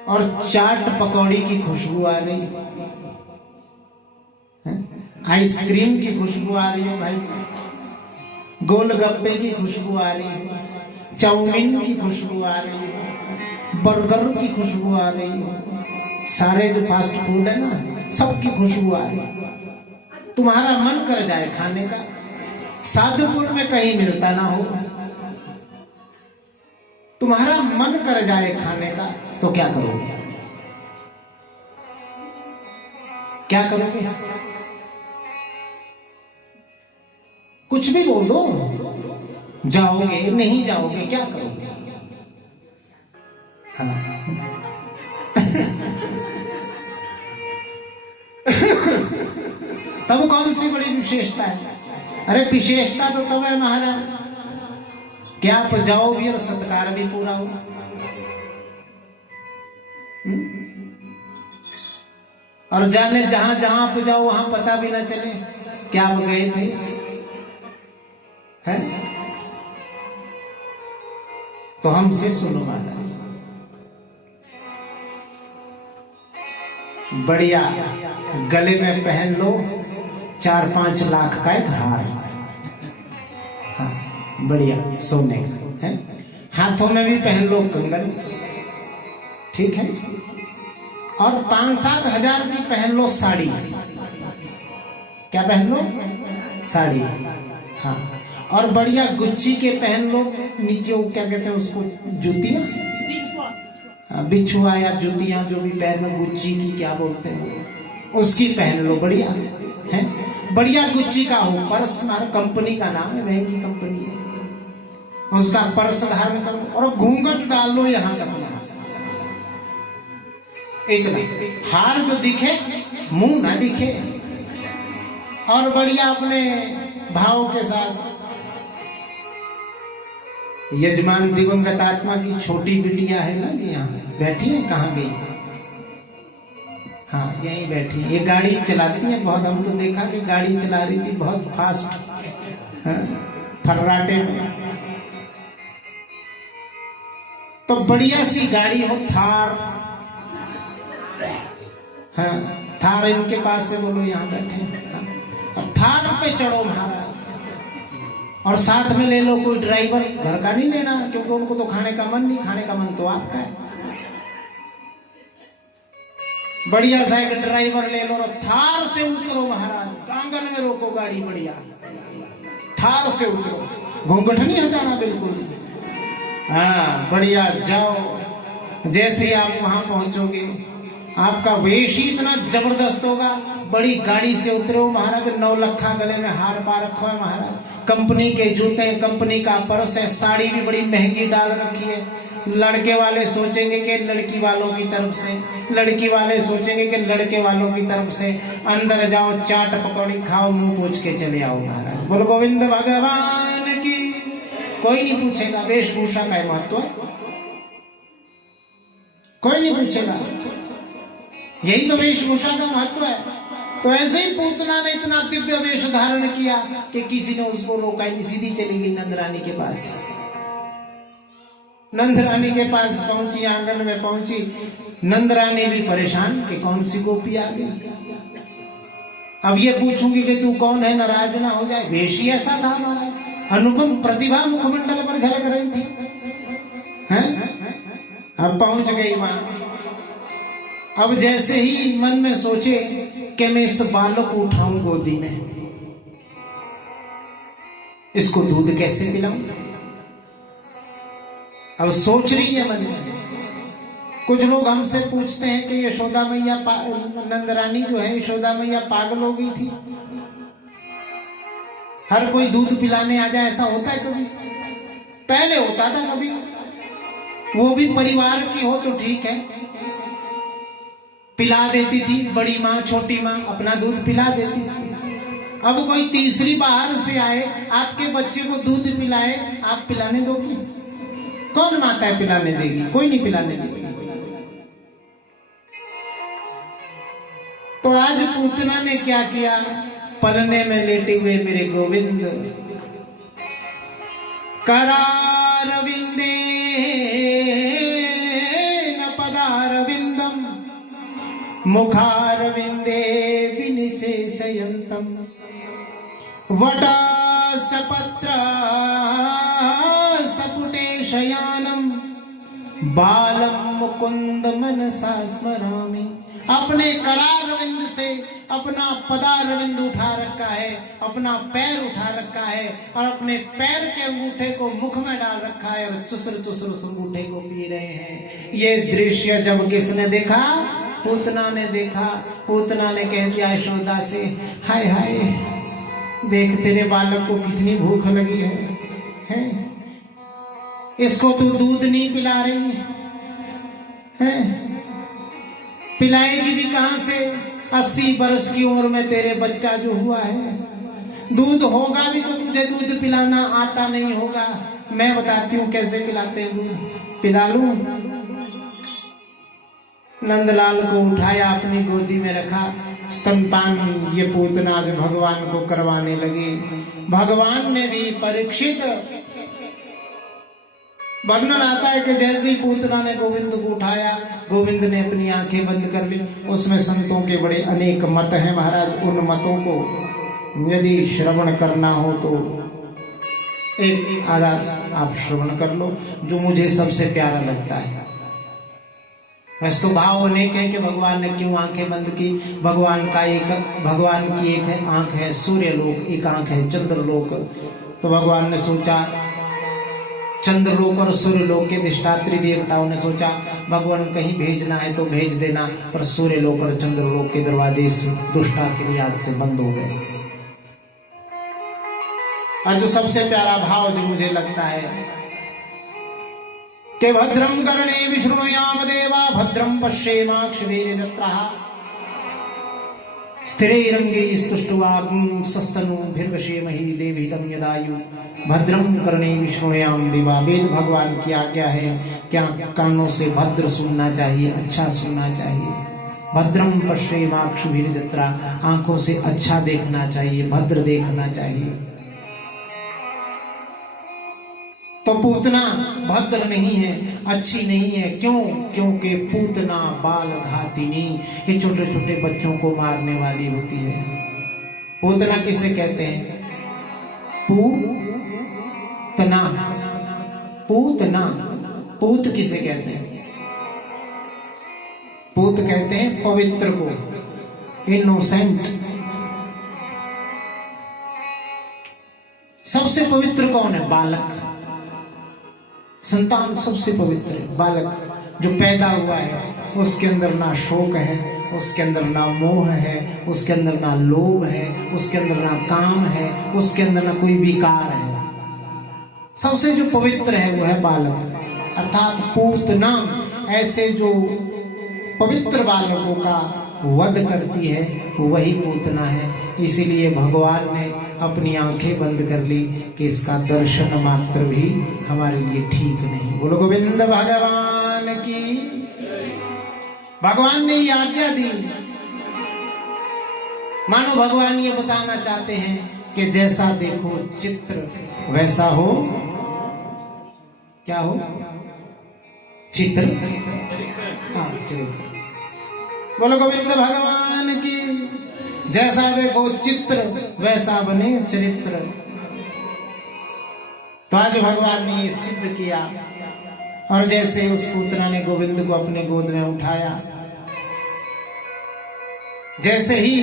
और चाट पकौड़ी की खुशबू आ रही है, आइसक्रीम की खुशबू आ रही है भाई, गोलगप्पे की खुशबू आ रही है, चाउमीन की खुशबू आ रही है, बर्गर की खुशबू आ रही है, सारे जो फास्ट फूड है ना, सबकी खुशबू आ रही है। तुम्हारा मन कर जाए खाने का, साधुपुर में कहीं मिलता ना हो, तुम्हारा मन कर जाए खाने का, तो क्या करोगे, क्या करोगे? कुछ भी बोल दो, जाओगे नहीं जाओगे, क्या करोगे? हाँ। तब कौन सी बड़ी विशेषता है? अरे विशेषता तो तब है महाराज कि आप जाओ भी और सत्कार भी पूरा हो। और जाने जहां जहां आप जाओ वहां पता भी ना चले कि आप गए थे, हैं? तो हमसे सुनो महाराज, बढ़िया गले में पहन लो 4-5 लाख का एक हार, हाँ बढ़िया सोने का है, हाथों में भी पहन लो कंगन, ठीक है, और 5-7 हजार की पहन लो साड़ी। क्या पहन लो? साड़ी, हाँ। और बढ़िया गुच्ची के पहन लो नीचे, वो क्या कहते हैं उसको, जूतियां, बिछुआ या जूतियां जो भी पैर में, गुच्ची की क्या बोलते हैं, उसकी पहन लो बढ़िया है, बढ़िया गुच्ची का हो पर्स, हमारा कंपनी का नाम है, महंगी कंपनी है, उसका पर्स धारण कर लो और घूंघट डाल लो यहां तक ना, इतना हार जो दिखे मुंह ना दिखे, और बढ़िया अपने भाव के साथ यजमान दिवंगत आत्मा की छोटी बिटिया है ना जी, यहाँ बैठी है, कहाँ गई? हाँ यहीं बैठी है, ये गाड़ी चलाती है बहुत, हम तो देखा कि गाड़ी चला रही थी बहुत फास्ट, फर्राटे में। तो बढ़िया सी गाड़ी हो, थार, हाँ थार इनके पास से बोलो यहाँ बैठे, हाँ? और थार पे चढ़ो महाराज, और साथ में ले लो कोई ड्राइवर, घर का नहीं लेना क्योंकि उनको तो खाने का मन नहीं, खाने का मन तो आपका है, बढ़िया सा एक ड्राइवर ले लो और थार से उतरो महाराज, कांगन में रोको गाड़ी, बढ़िया थार से उतरो, घूंघट नहीं हटाना बिल्कुल, हाँ बढ़िया जाओ। जैसे आप वहां पहुंचोगे आपका वेश ही इतना जबरदस्त होगा, बड़ी गाड़ी से उतरे हो महाराज, 9 लखा गले में हार पा रखा है महाराज, कंपनी के जूते, कंपनी का पर्स है, साड़ी भी बड़ी महंगी डाल रखी है, लड़के वाले सोचेंगे कि लड़की वालों की तरफ से, लड़की वाले सोचेंगे कि लड़के वालों की तरफ से, अंदर जाओ चाट पकौड़ी खाओ, मुंह पूछ के चले आओ महाराज, बोलो गोविंद भगवान की। कोई नहीं पूछेगा वेशभूषा का महत्व, कोई नहीं पूछेगा, यही तो वेशभूषा का महत्व है। तो ऐसे ही पूतना ने इतना दिव्य वेश धारण किया कि किसी ने उसको रोका नहीं, सीधी चली गई नंदरानी के पास। नंदरानी के पास पहुंची, आंगन में पहुंची, नंदरानी भी परेशान कि कौन सी गोपी आ गई, अब ये पूछूंगी कि तू कौन है, नाराज ना हो जाए, वेश ही ऐसा था हमारा, अनुपम प्रतिभा मुखमंडल पर झलक रही थी, हैं? अब पहुंच गई वहां, अब जैसे ही मन में सोचे कि मैं इस बालक को उठाऊं गोदी में, इसको दूध कैसे पिलाऊं, अब सोच रही है मन में। कुछ लोग हमसे पूछते हैं कि यशोदा मैया, नंदरानी जो है यशोदा मैया पागल हो गई थी, हर कोई दूध पिलाने आ जाए, ऐसा होता है कभी? पहले होता था कभी, वो भी परिवार की हो तो ठीक है, पिला देती थी, बड़ी माँ छोटी माँ अपना दूध पिला देती थी। अब कोई तीसरी बाहर से आए, आपके बच्चे को दूध पिलाए, आप पिलाने दोगी? कौन माता है पिलाने देगी? कोई नहीं पिलाने देगी। तो आज पूतना ने क्या किया, पलने में लेटे हुए मेरे गोविंद, करारविंदे न पदारविंदम मुखारविंदे विनिशेषयन्तम वटासपत्र सपुटे शयानम बालम मुकुंद मनसा स्मरामि। अपने करारविंद से अपना पदारविंद उठा रखा है, अपना पैर उठा रखा है और अपने पैर के अंगूठे को मुख में डाल रखा है और चुसर चुसर उस अंगूठे को पी रहे हैं। ये दृश्य जब किसने देखा? पूतना ने देखा। पूतना ने कह दिया यशोदा से, हाय हाय देख तेरे बालक को कितनी भूख लगी है? इसको तू दूध नहीं पिला रही है? पिलाएगी भी कहां से? 80 वर्ष की उम्र में तेरे बच्चा जो हुआ है, दूध होगा भी तो तुझे दूध पिलाना आता नहीं होगा। मैं बताती हूँ कैसे पिलाते हैं दूध, पिला लूं। नंदलाल को उठाया, अपनी गोदी में रखा, स्तनपान ये पूतना जो भगवान को करवाने लगी। भगवान ने भी परीक्षित, वर्णन आता है कि जैसे ही पूतना ने गोविंद को उठाया, गोविंद ने अपनी आंखें बंद कर ली। उसमें संतों के बड़े अनेक मत हैं महाराज, उन मतों को यदि श्रवण करना हो तो एक आधा आप श्रवण कर लो, जो मुझे सबसे प्यारा लगता है। वैसे तो भाव अनेक है कि भगवान ने क्यों आंखें बंद की। भगवान की एक है आंख है सूर्यलोक, एक आंख है चंद्रलोक। तो भगवान ने सोचा, चंद्रलोक और सूर्यलोक के अधिष्ठात्री देवताओं ने सोचा भगवान कहीं भेजना है तो भेज देना, पर सूर्यलोक और चंद्रलोक के दरवाजे इस दुष्टा के लिए आज से बंद हो गए। और जो सबसे प्यारा भाव जो मुझे लगता है कि भद्रम कर्णे विष्णुयाम देवा भद्रम पश्येमाक्षवीर्यजत्राः स्थिरैरङ्गैस्तुष्ट्वा सस्तनूभिर्वशेमहि देवहितं यदायु। भद्रम कर्णे विष्णुयाम देवा, वेद भगवान की आज्ञा है, क्या कानों से भद्र सुनना चाहिए, अच्छा सुनना चाहिए। भद्रम पश्येमाक्षवीर्यजत्राः, आंखों से अच्छा देखना चाहिए, भद्र देखना चाहिए। तो पूतना भद्र नहीं है, अच्छी नहीं है। क्यों? क्योंकि पूतना बाल घातिनी, ये छोटे छोटे बच्चों को मारने वाली होती है। पूतना किसे कहते हैं? पूतना, पूतना, पूत किसे कहते हैं? पूत कहते हैं पवित्र को, इनोसेंट। सबसे पवित्र कौन है? बालक। संतान सबसे पवित्र है, बालक जो पैदा हुआ है, उसके अंदर ना शोक है, उसके अंदर ना मोह है, उसके अंदर ना लोभ है, उसके अंदर ना काम है, उसके अंदर ना कोई विकार है। सबसे जो पवित्र है वो है बालक, अर्थात पूतना। ऐसे जो पवित्र बालकों का वध करती है वही पूतना है। इसीलिए भगवान ने अपनी आंखें बंद कर ली कि इसका दर्शन मात्र भी हमारे लिए ठीक नहीं। बोलो गोविंद भगवान की। भगवान ने ये आज्ञा दी, मानो भगवान ये बताना चाहते हैं कि जैसा देखो चित्र वैसा हो। क्या हो? चित्र, हाँ चरित्र। बोलो गोविंद भगवान की। जैसा देखो चित्र वैसा बने चरित्र। तो आज भगवान ने ये सिद्ध किया। और जैसे उस पूतना ने गोविंद को अपने गोद में उठाया, जैसे ही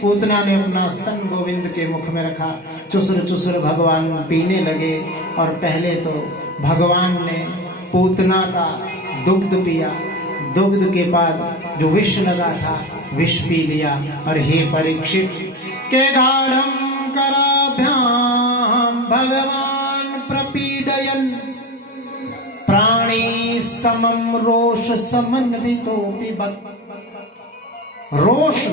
पूतना ने अपना स्तन गोविंद के मुख में रखा, चुसुर चुसुर भगवान पीने लगे। और पहले तो भगवान ने पूतना का दुग्ध पिया, दुग्ध के बाद जो विष लगा था विष पी लिया। और हे परीक्षित, के गाढ़ं कराभ्याम भगवान प्रपीडयन् प्राणी समम रोष समन्वितो पिबत। रोष,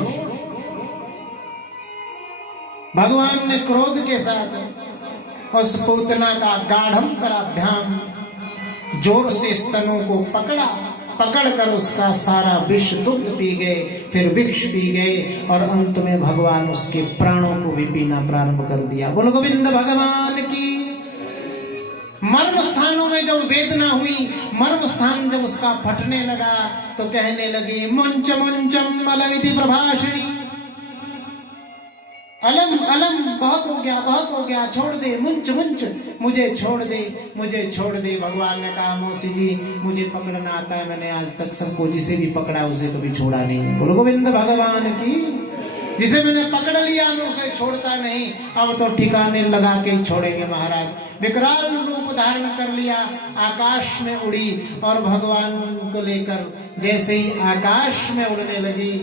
भगवान ने क्रोध के साथ उस पूतना का गाढ़ं कराभ्याम, जोर से स्तनों को पकड़ा, पकड़कर उसका सारा विष दुग्ध पी गए, फिर विष पी गए और अंत में भगवान उसके प्राणों को भी पीना प्रारंभ कर दिया। बोलो गोविंद भगवान की। मर्म स्थानों में जब वेदना हुई, मर्म स्थान जब उसका फटने लगा तो कहने लगी मुंच मुंचम अलमिति प्रभाषिणी। अलम अलम, बहुत हो गया, बहुत हो गया, छोड़ दे, मुंच मुंच, मुझे छोड़ दे, मुझे छोड़ दे। भगवान ने कहा मौसी जी मुझे पकड़ना आता है, मैंने आज तक सबको जिसे भी पकड़ा उसे कभी छोड़ा नहीं। बोलो गोविंद भगवान की। जिसे मैंने पकड़ लिया मैं उसे छोड़ता नहीं, अब तो ठिकाने लगा के ही छोड़ेंगे महाराज। विकराल रूप धारण कर लिया, आकाश में उड़ी और भगवान को लेकर जैसे ही आकाश में उड़ने लगी,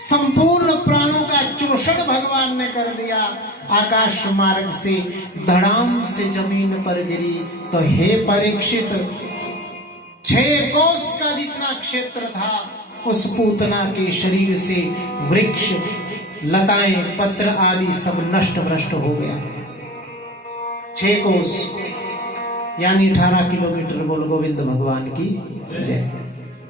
संपूर्ण प्राणों का चोषण भगवान ने कर दिया। आकाश मार्ग से धड़ाम से जमीन पर गिरी। तो हे परीक्षित, 6 कोस का जितना क्षेत्र था उस पूतना के शरीर से वृक्ष, लताएं, पत्र आदि सब नष्ट भ्रष्ट हो गया। 6 कोस यानी 18 किलोमीटर। बोल गोविंद भगवान की जय।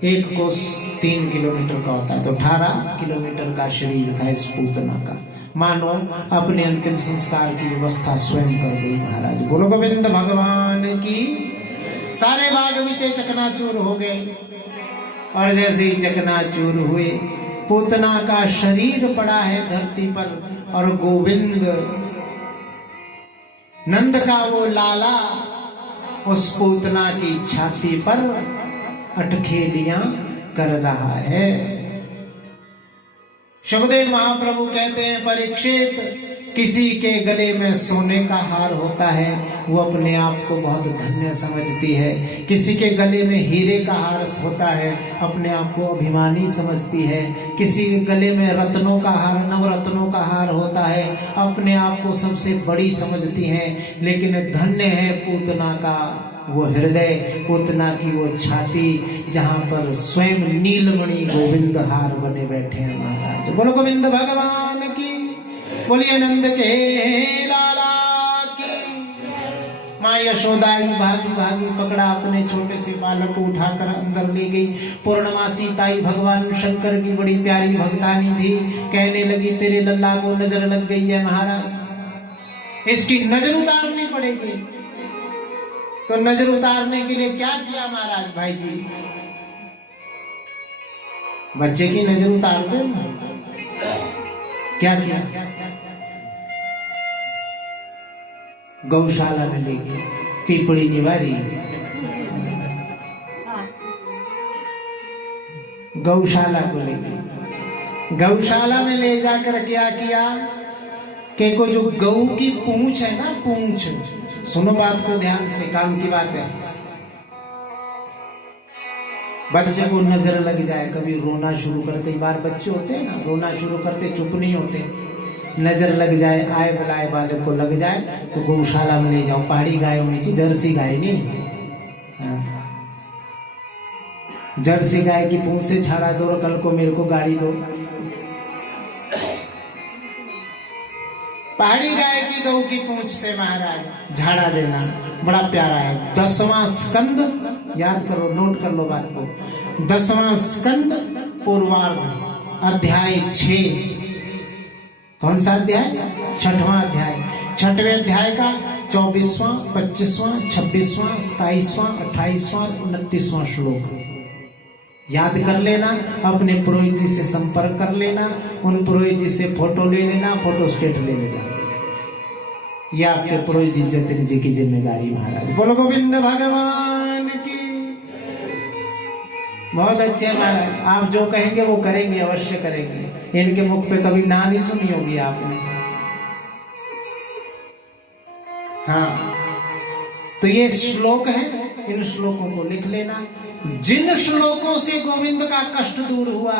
1 कोस 3 किलोमीटर का होता है, तो 18 किलोमीटर का शरीर था इस पूतना का। मानो अपने अंतिम संस्कार की व्यवस्था स्वयं कर गई महाराज। बोलो गोविंद भगवान की। सारे बाग नीचे चकनाचूर हो गए, और जैसे ही चकनाचूर हुए, पूतना का शरीर पड़ा है धरती पर, और गोविंद नंद का वो लाला उस पूतना की छाती पर अटखेलियां कर रहा है। सुखदेव महाप्रभु कहते हैं, परीक्षित, किसी के गले में सोने का हार होता है, वो अपने आप को बहुत धन्य समझती है। किसी के गले में हीरे का हार होता है, अपने आप को अभिमानी समझती है। किसी के गले में रत्नों का हार, नवरत्नों का हार होता है, अपने आप को सबसे बड़ी समझती है। लेकिन धन्य है पूतना का वो हृदय, पूतना की वो छाती, जहां पर स्वयं नीलमणि गोविंद हार बने बैठे हैं महाराज। बोलो गोविंद भगवान की। बोलिए नंद के लाला की। माँ यशोदाई भागी भागी पकड़ा अपने छोटे से बालक को उठाकर अंदर ले गई। पूर्णमासी ताई भगवान शंकर की बड़ी प्यारी भक्तानी थी। कहने लगी, तेरे लल्ला को नजर लग गई है महाराज, इसकी नजर उतारनी पड़ेगी। तो नजर उतारने के लिए क्या किया महाराज भाई जी? बच्चे की नजर उतार दे ना। क्या किया? गौशाला में ले गए, पीपड़ी निवारी गौशाला को ले गए। गौशाला में ले जाकर क्या किया कि को जो गऊ की पूंछ है ना, पूंछ, सुनो बात को ध्यान से, काम की बात है। बच्चे को नजर लग जाए, कभी रोना शुरू कर, कई बार बच्चे होते हैं ना, रोना शुरू करते चुप नहीं होते, नजर लग जाए, आए बुलाए बालक को लग जाए, तो गौशाला में ले जाओ। पहाड़ी गाय होनी चाहिए, जर्सी गाय नहीं। हाँ। जर्सी गाय की पूंछ से झाड़ा दो, कल को मेरे को गाड़ी दो। पहाड़ी गाय की गऊ की पूंछ से महाराज झाड़ा देना बड़ा प्यारा है। 10वां स्कंद, याद करो, नोट कर लो बात को। 10वां स्कंद पूर्वार्ध, अध्याय 6। कौन सा अध्याय? 6वां अध्याय। 6वें अध्याय का 24वां, 25वां, 26वां, 27वां, 28वां, 29वां श्लोक याद कर लेना। अपने पुरोहित जी से संपर्क कर लेना, उन पुरोहित जी से फोटो ले लेना, फोटो स्टेट ले लेना। यह आपके पुरोहित जी जतिन जी की जिम्मेदारी महाराज। बोलो गोविंद भगवान की। बहुत अच्छे महाराज, आप जो कहेंगे वो करेंगे, अवश्य करेंगे। इनके मुख पे कभी ना नहीं सुनी होगी आपने। हाँ, तो ये श्लोक है, इन श्लोकों को लिख लेना। जिन श्लोकों से गोविंद का कष्ट दूर हुआ,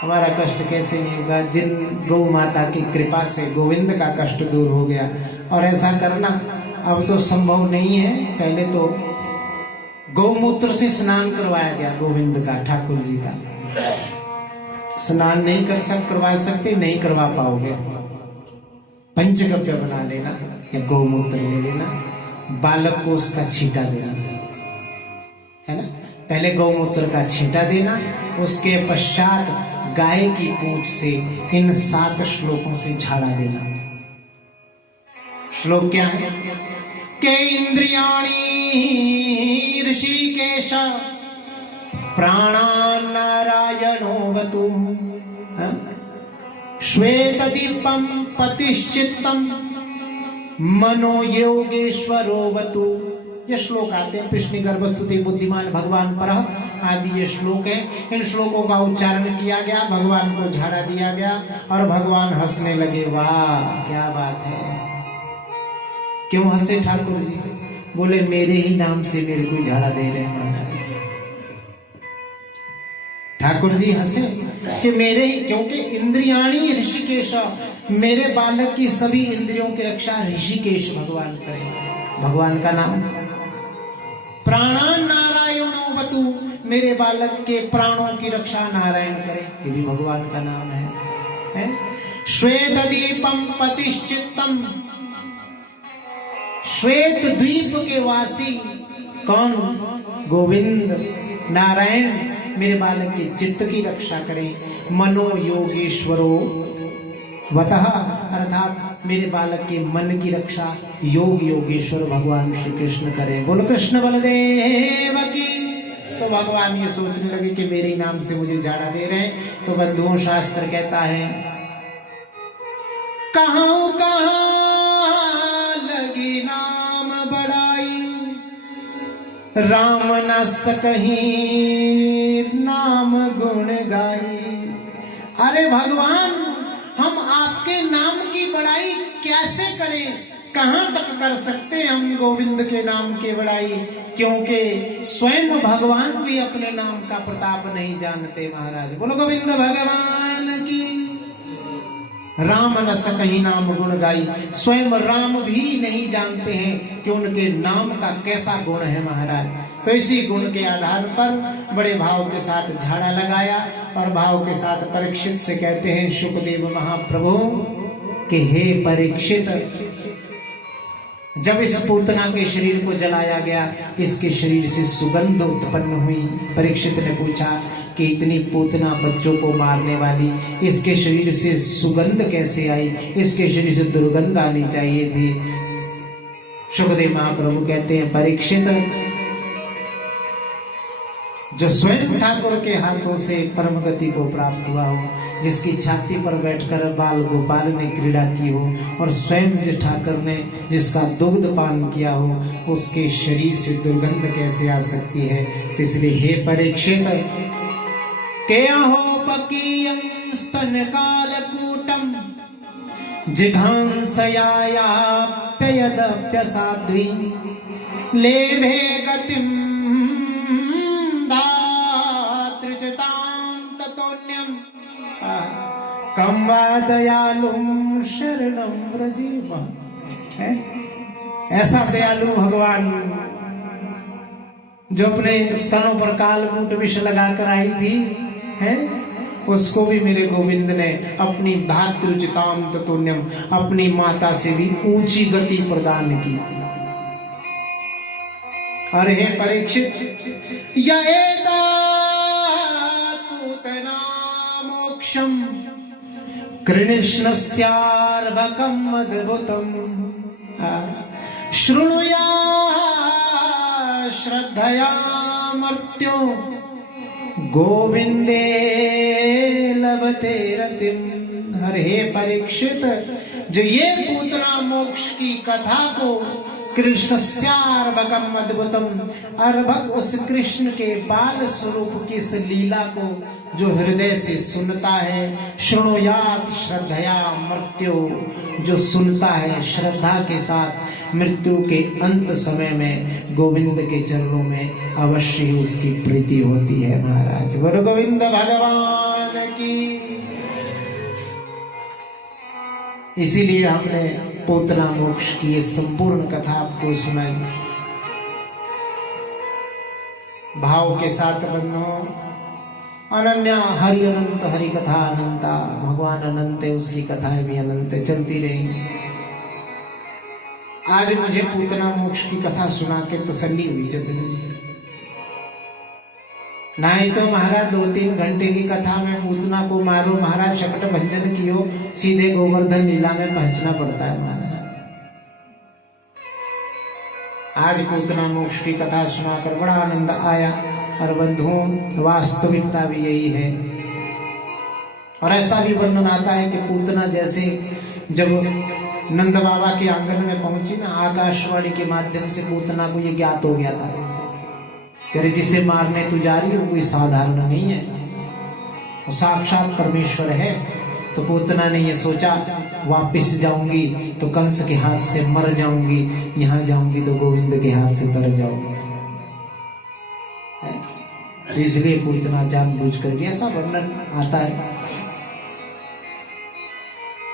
हमारा कष्ट कैसे नहीं होगा? जिन गौ माता की कृपा से गोविंद का कष्ट दूर हो गया। और ऐसा करना अब तो संभव नहीं है। पहले तो गौमूत्र से स्नान करवाया गया गोविंद का, ठाकुर जी का। स्नान नहीं करवा सकते, नहीं करवा पाओगे। पंचगव्य बना लेना या गौमूत्र ले लेना, बालक को उसका छींटा देना, है ना। पहले गौमूत्र का छींटा देना, उसके पश्चात गाय की पूंछ से इन 7 श्लोकों से झाड़ा देना। श्लोक क्या है? के इंद्रियाणि ऋषिकेश प्राणान्नारायणोऽवतु श्वेतदीपं पतिश्चित्तं मनो योगेश्वरोऽवतु। ये श्लोक आते हैं। कृष्ण गर्भस्तुति बुद्धिमान भगवान पर आदि ये श्लोक है। इन श्लोकों का उच्चारण किया गया, भगवान को झाड़ा दिया गया और भगवान हंसने लगे। वाह क्या बात है! क्यों हंसे ठाकुर जी? बोले मेरे ही नाम से मेरे को झाड़ा दे रहे हैं। ठाकुर जी हंसे कि मेरे ही, क्योंकि इंद्रियाणी ऋषिकेश, मेरे बालक की सभी इंद्रियों की रक्षा ऋषिकेश भगवान करें। भगवान का नाम प्राणान नारायणो वतु, मेरे बालक के प्राणों की रक्षा नारायण करे, ये भी भगवान का नाम है? श्वेत दीपम पतिश्चित्तम, श्वेत द्वीप के वासी कौन? गोविंद नारायण मेरे बालक के चित्त की रक्षा करें। मनो योगेश्वरो वतः, अर्थात मेरे बालक के मन की रक्षा योग योगेश्वर भगवान श्री कृष्ण करें। बोलो कृष्ण बलदेव की। तो भगवान ये सोचने लगे कि मेरे नाम से मुझे झाड़ा दे रहे हैं। तो बंधुओं शास्त्र कहता है, कहाँ कहाँ लगी नाम बड़ाई, राम न सकहीं नाम गुण गाई। अरे भगवान, हम आपके नाम की बड़ाई कैसे करें? कहां तक कर सकते हैं हम गोविंद के नाम की बड़ाई? क्योंकि स्वयं भगवान भी अपने नाम का प्रताप नहीं जानते महाराज। बोलो गोविंद भगवान की। राम न सकहीं नाम गुण गाई, स्वयं राम भी नहीं जानते हैं कि उनके नाम का कैसा गुण है महाराज। तो इसी गुण के आधार पर बड़े भाव के साथ झाड़ा लगाया और भाव के साथ परीक्षित से कहते हैं शुकदेव महाप्रभु कि हे परीक्षित, जब इस पूतना के शरीर को जलाया गया, इसके शरीर से सुगंध उत्पन्न हुई। परीक्षित ने पूछा कि इतनी पूतना बच्चों को मारने वाली, इसके शरीर से सुगंध कैसे आई? इसके शरीर से दुर्गंध आनी चाहिए थी। शुकदेव महाप्रभु कहते हैं परीक्षित, जो स्वयं ठाकुर के हाथों से परम गति को प्राप्त हुआ हो, जिसकी छाती पर बैठकर बाल गोपाल ने क्रीड़ा की हो और स्वयं जिस ठाकुर ने जिसका दुग्ध पान किया हो, उसके शरीर से दुर्गंध कैसे आ सकती है? तो इसलिए हे परीक्षित, के हो पकीयं स्तन कालकूटम जिघांसयाप्ययदप्यसाध्वी लेभे गतिम कम वा दयालुम शरणं व्रजेम। ऐसा दयालु भगवान जो अपने स्तनों पर कालकूट विष लगाकर आई थी, है? उसको भी मेरे गोविंद ने अपनी धात्रुचिताम ततोन्यम, अपनी माता से भी ऊंची गति प्रदान की। अरे हे परीक्षित, यएता पूतना मोक्षम कृष्णस्यार्भकम् अद्भुतम् शृणुया श्रद्धया मर्त्यो गोविंदे लभते रतिम्। हरे परीक्षित, जो ये पूतना मोक्ष की कथा को कृष्णस्यार्भकम् अद्भुतम्, अर्भक उस कृष्ण के बाल स्वरूप की इस लीला को जो हृदय से सुनता है, शृणुयात श्रद्धया मृत्यु, जो सुनता है श्रद्धा के साथ, मृत्यु के अंत समय में गोविंद के चरणों में अवश्य उसकी प्रीति होती है महाराज। बोलो गोविंद भगवान की। इसीलिए हमने पूतना मोक्ष की ये संपूर्ण कथा आपको सुनाई। भाव के साथ बंधो, अनन्या हरि अनंत, हरि कथा अनंता, भगवान अनंत है, उसकी कथाएं भी अनंत चलती रहेंगी। आज मुझे पूतना मोक्ष की कथा सुना के तसल्ली हुई जतनी, नहीं तो महाराज 2-3 घंटे की कथा में पूतना को मारो महाराज, शकट भंजन कियो, सीधे गोवर्धन लीला में पहुंचना पड़ता है महाराज। आज पूतना मोक्ष की कथा सुनाकर बड़ा आनंद आया। और बंधुओं, वास्तविकता भी यही है। और ऐसा भी वर्णन आता है कि पूतना जैसे जब नंद बाबा के आंगन में पहुंची ना, आकाशवाणी के माध्यम से पूतना को ये ज्ञात हो गया था कि जिसे मारने तू जा रही हो कोई साधारण नहीं है, और साक्षात परमेश्वर है। तो पूतना ने ये सोचा, वापिस जाऊंगी तो कंस के हाथ से मर जाऊंगी, यहां जाऊंगी तो गोविंद के हाथ से तर जाऊंगी। तो इसलिए पूतना जानबूझकर, ऐसा वर्णन आता है।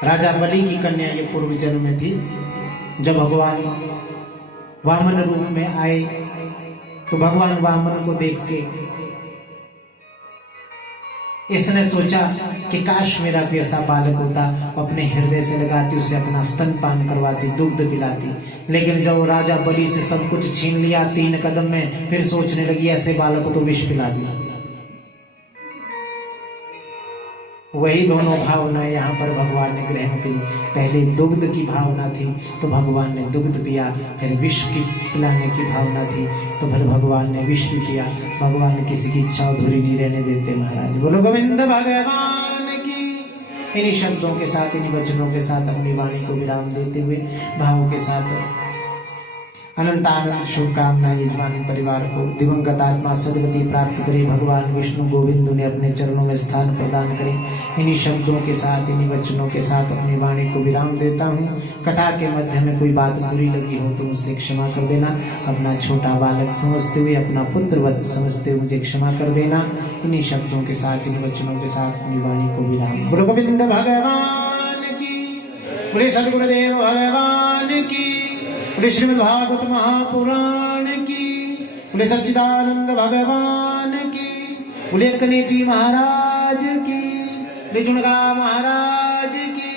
राजा बलि की कन्या ये पूर्व जन्म में थी। जब भगवान वामन रूप में आए तो भगवान वामन को देख के इसने सोचा कि काश मेरा भी ऐसा बालक होता, अपने हृदय से लगाती, उसे अपना स्तनपान करवाती, दुग्ध पिलाती। लेकिन जब राजा बलि से सब कुछ छीन लिया 3 कदम में, फिर सोचने लगी ऐसे बालक को तो विष पिला दिया। वही दोनों भावनाएं यहाँ पर भगवान ने ग्रहण की। पहले दुग्ध की भावना थी तो भगवान ने दुग्ध पिया, फिर विष की पिलाने की भावना थी तो फिर भगवान ने विष भी पिया। भगवान किसी की इच्छा अधूरी नहीं रहने देते महाराज। बोलो गोविंद भगवान की। इन्हीं शब्दों के साथ, इन्हीं वचनों के साथ अपनी वाणी को विराम देते हुए भावों के साथ अनंत आनंद शुभकामनाएं यजमान परिवार को। दिवंगत आत्मा सदगति प्राप्त करे, भगवान विष्णु गोविंद उन्हें अपने चरणों में स्थान प्रदान करें। इन्हीं शब्दों के साथ, इन्हीं वचनों के साथ अपनी वाणी को विराम देता हूँ। कथा के मध्य में कोई बात बुरी लगी हो तो मुझसे क्षमा कर देना। अपना छोटा बालक समझते हुए, अपना पुत्रवत समझते हुए मुझे क्षमा कर देना। इन्हीं शब्दों के साथ, इन वचनों के साथ अपनी वाणी को विराम। बोलो गोविंद भगवान की। बोले सदगुरुदेव भगवान की। बोले श्रीमद् भागवत महापुराण की। बोले सच्चिदानंद भगवान की। बोले कनेटी महाराज की। बोले जुणगा महाराज की।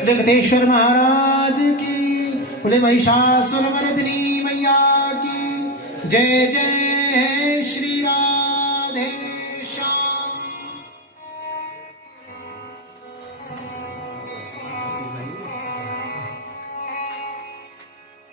बोले गतेश्वर महाराज की। बोले महिषासुर मर्दिनी मैया की जय जय।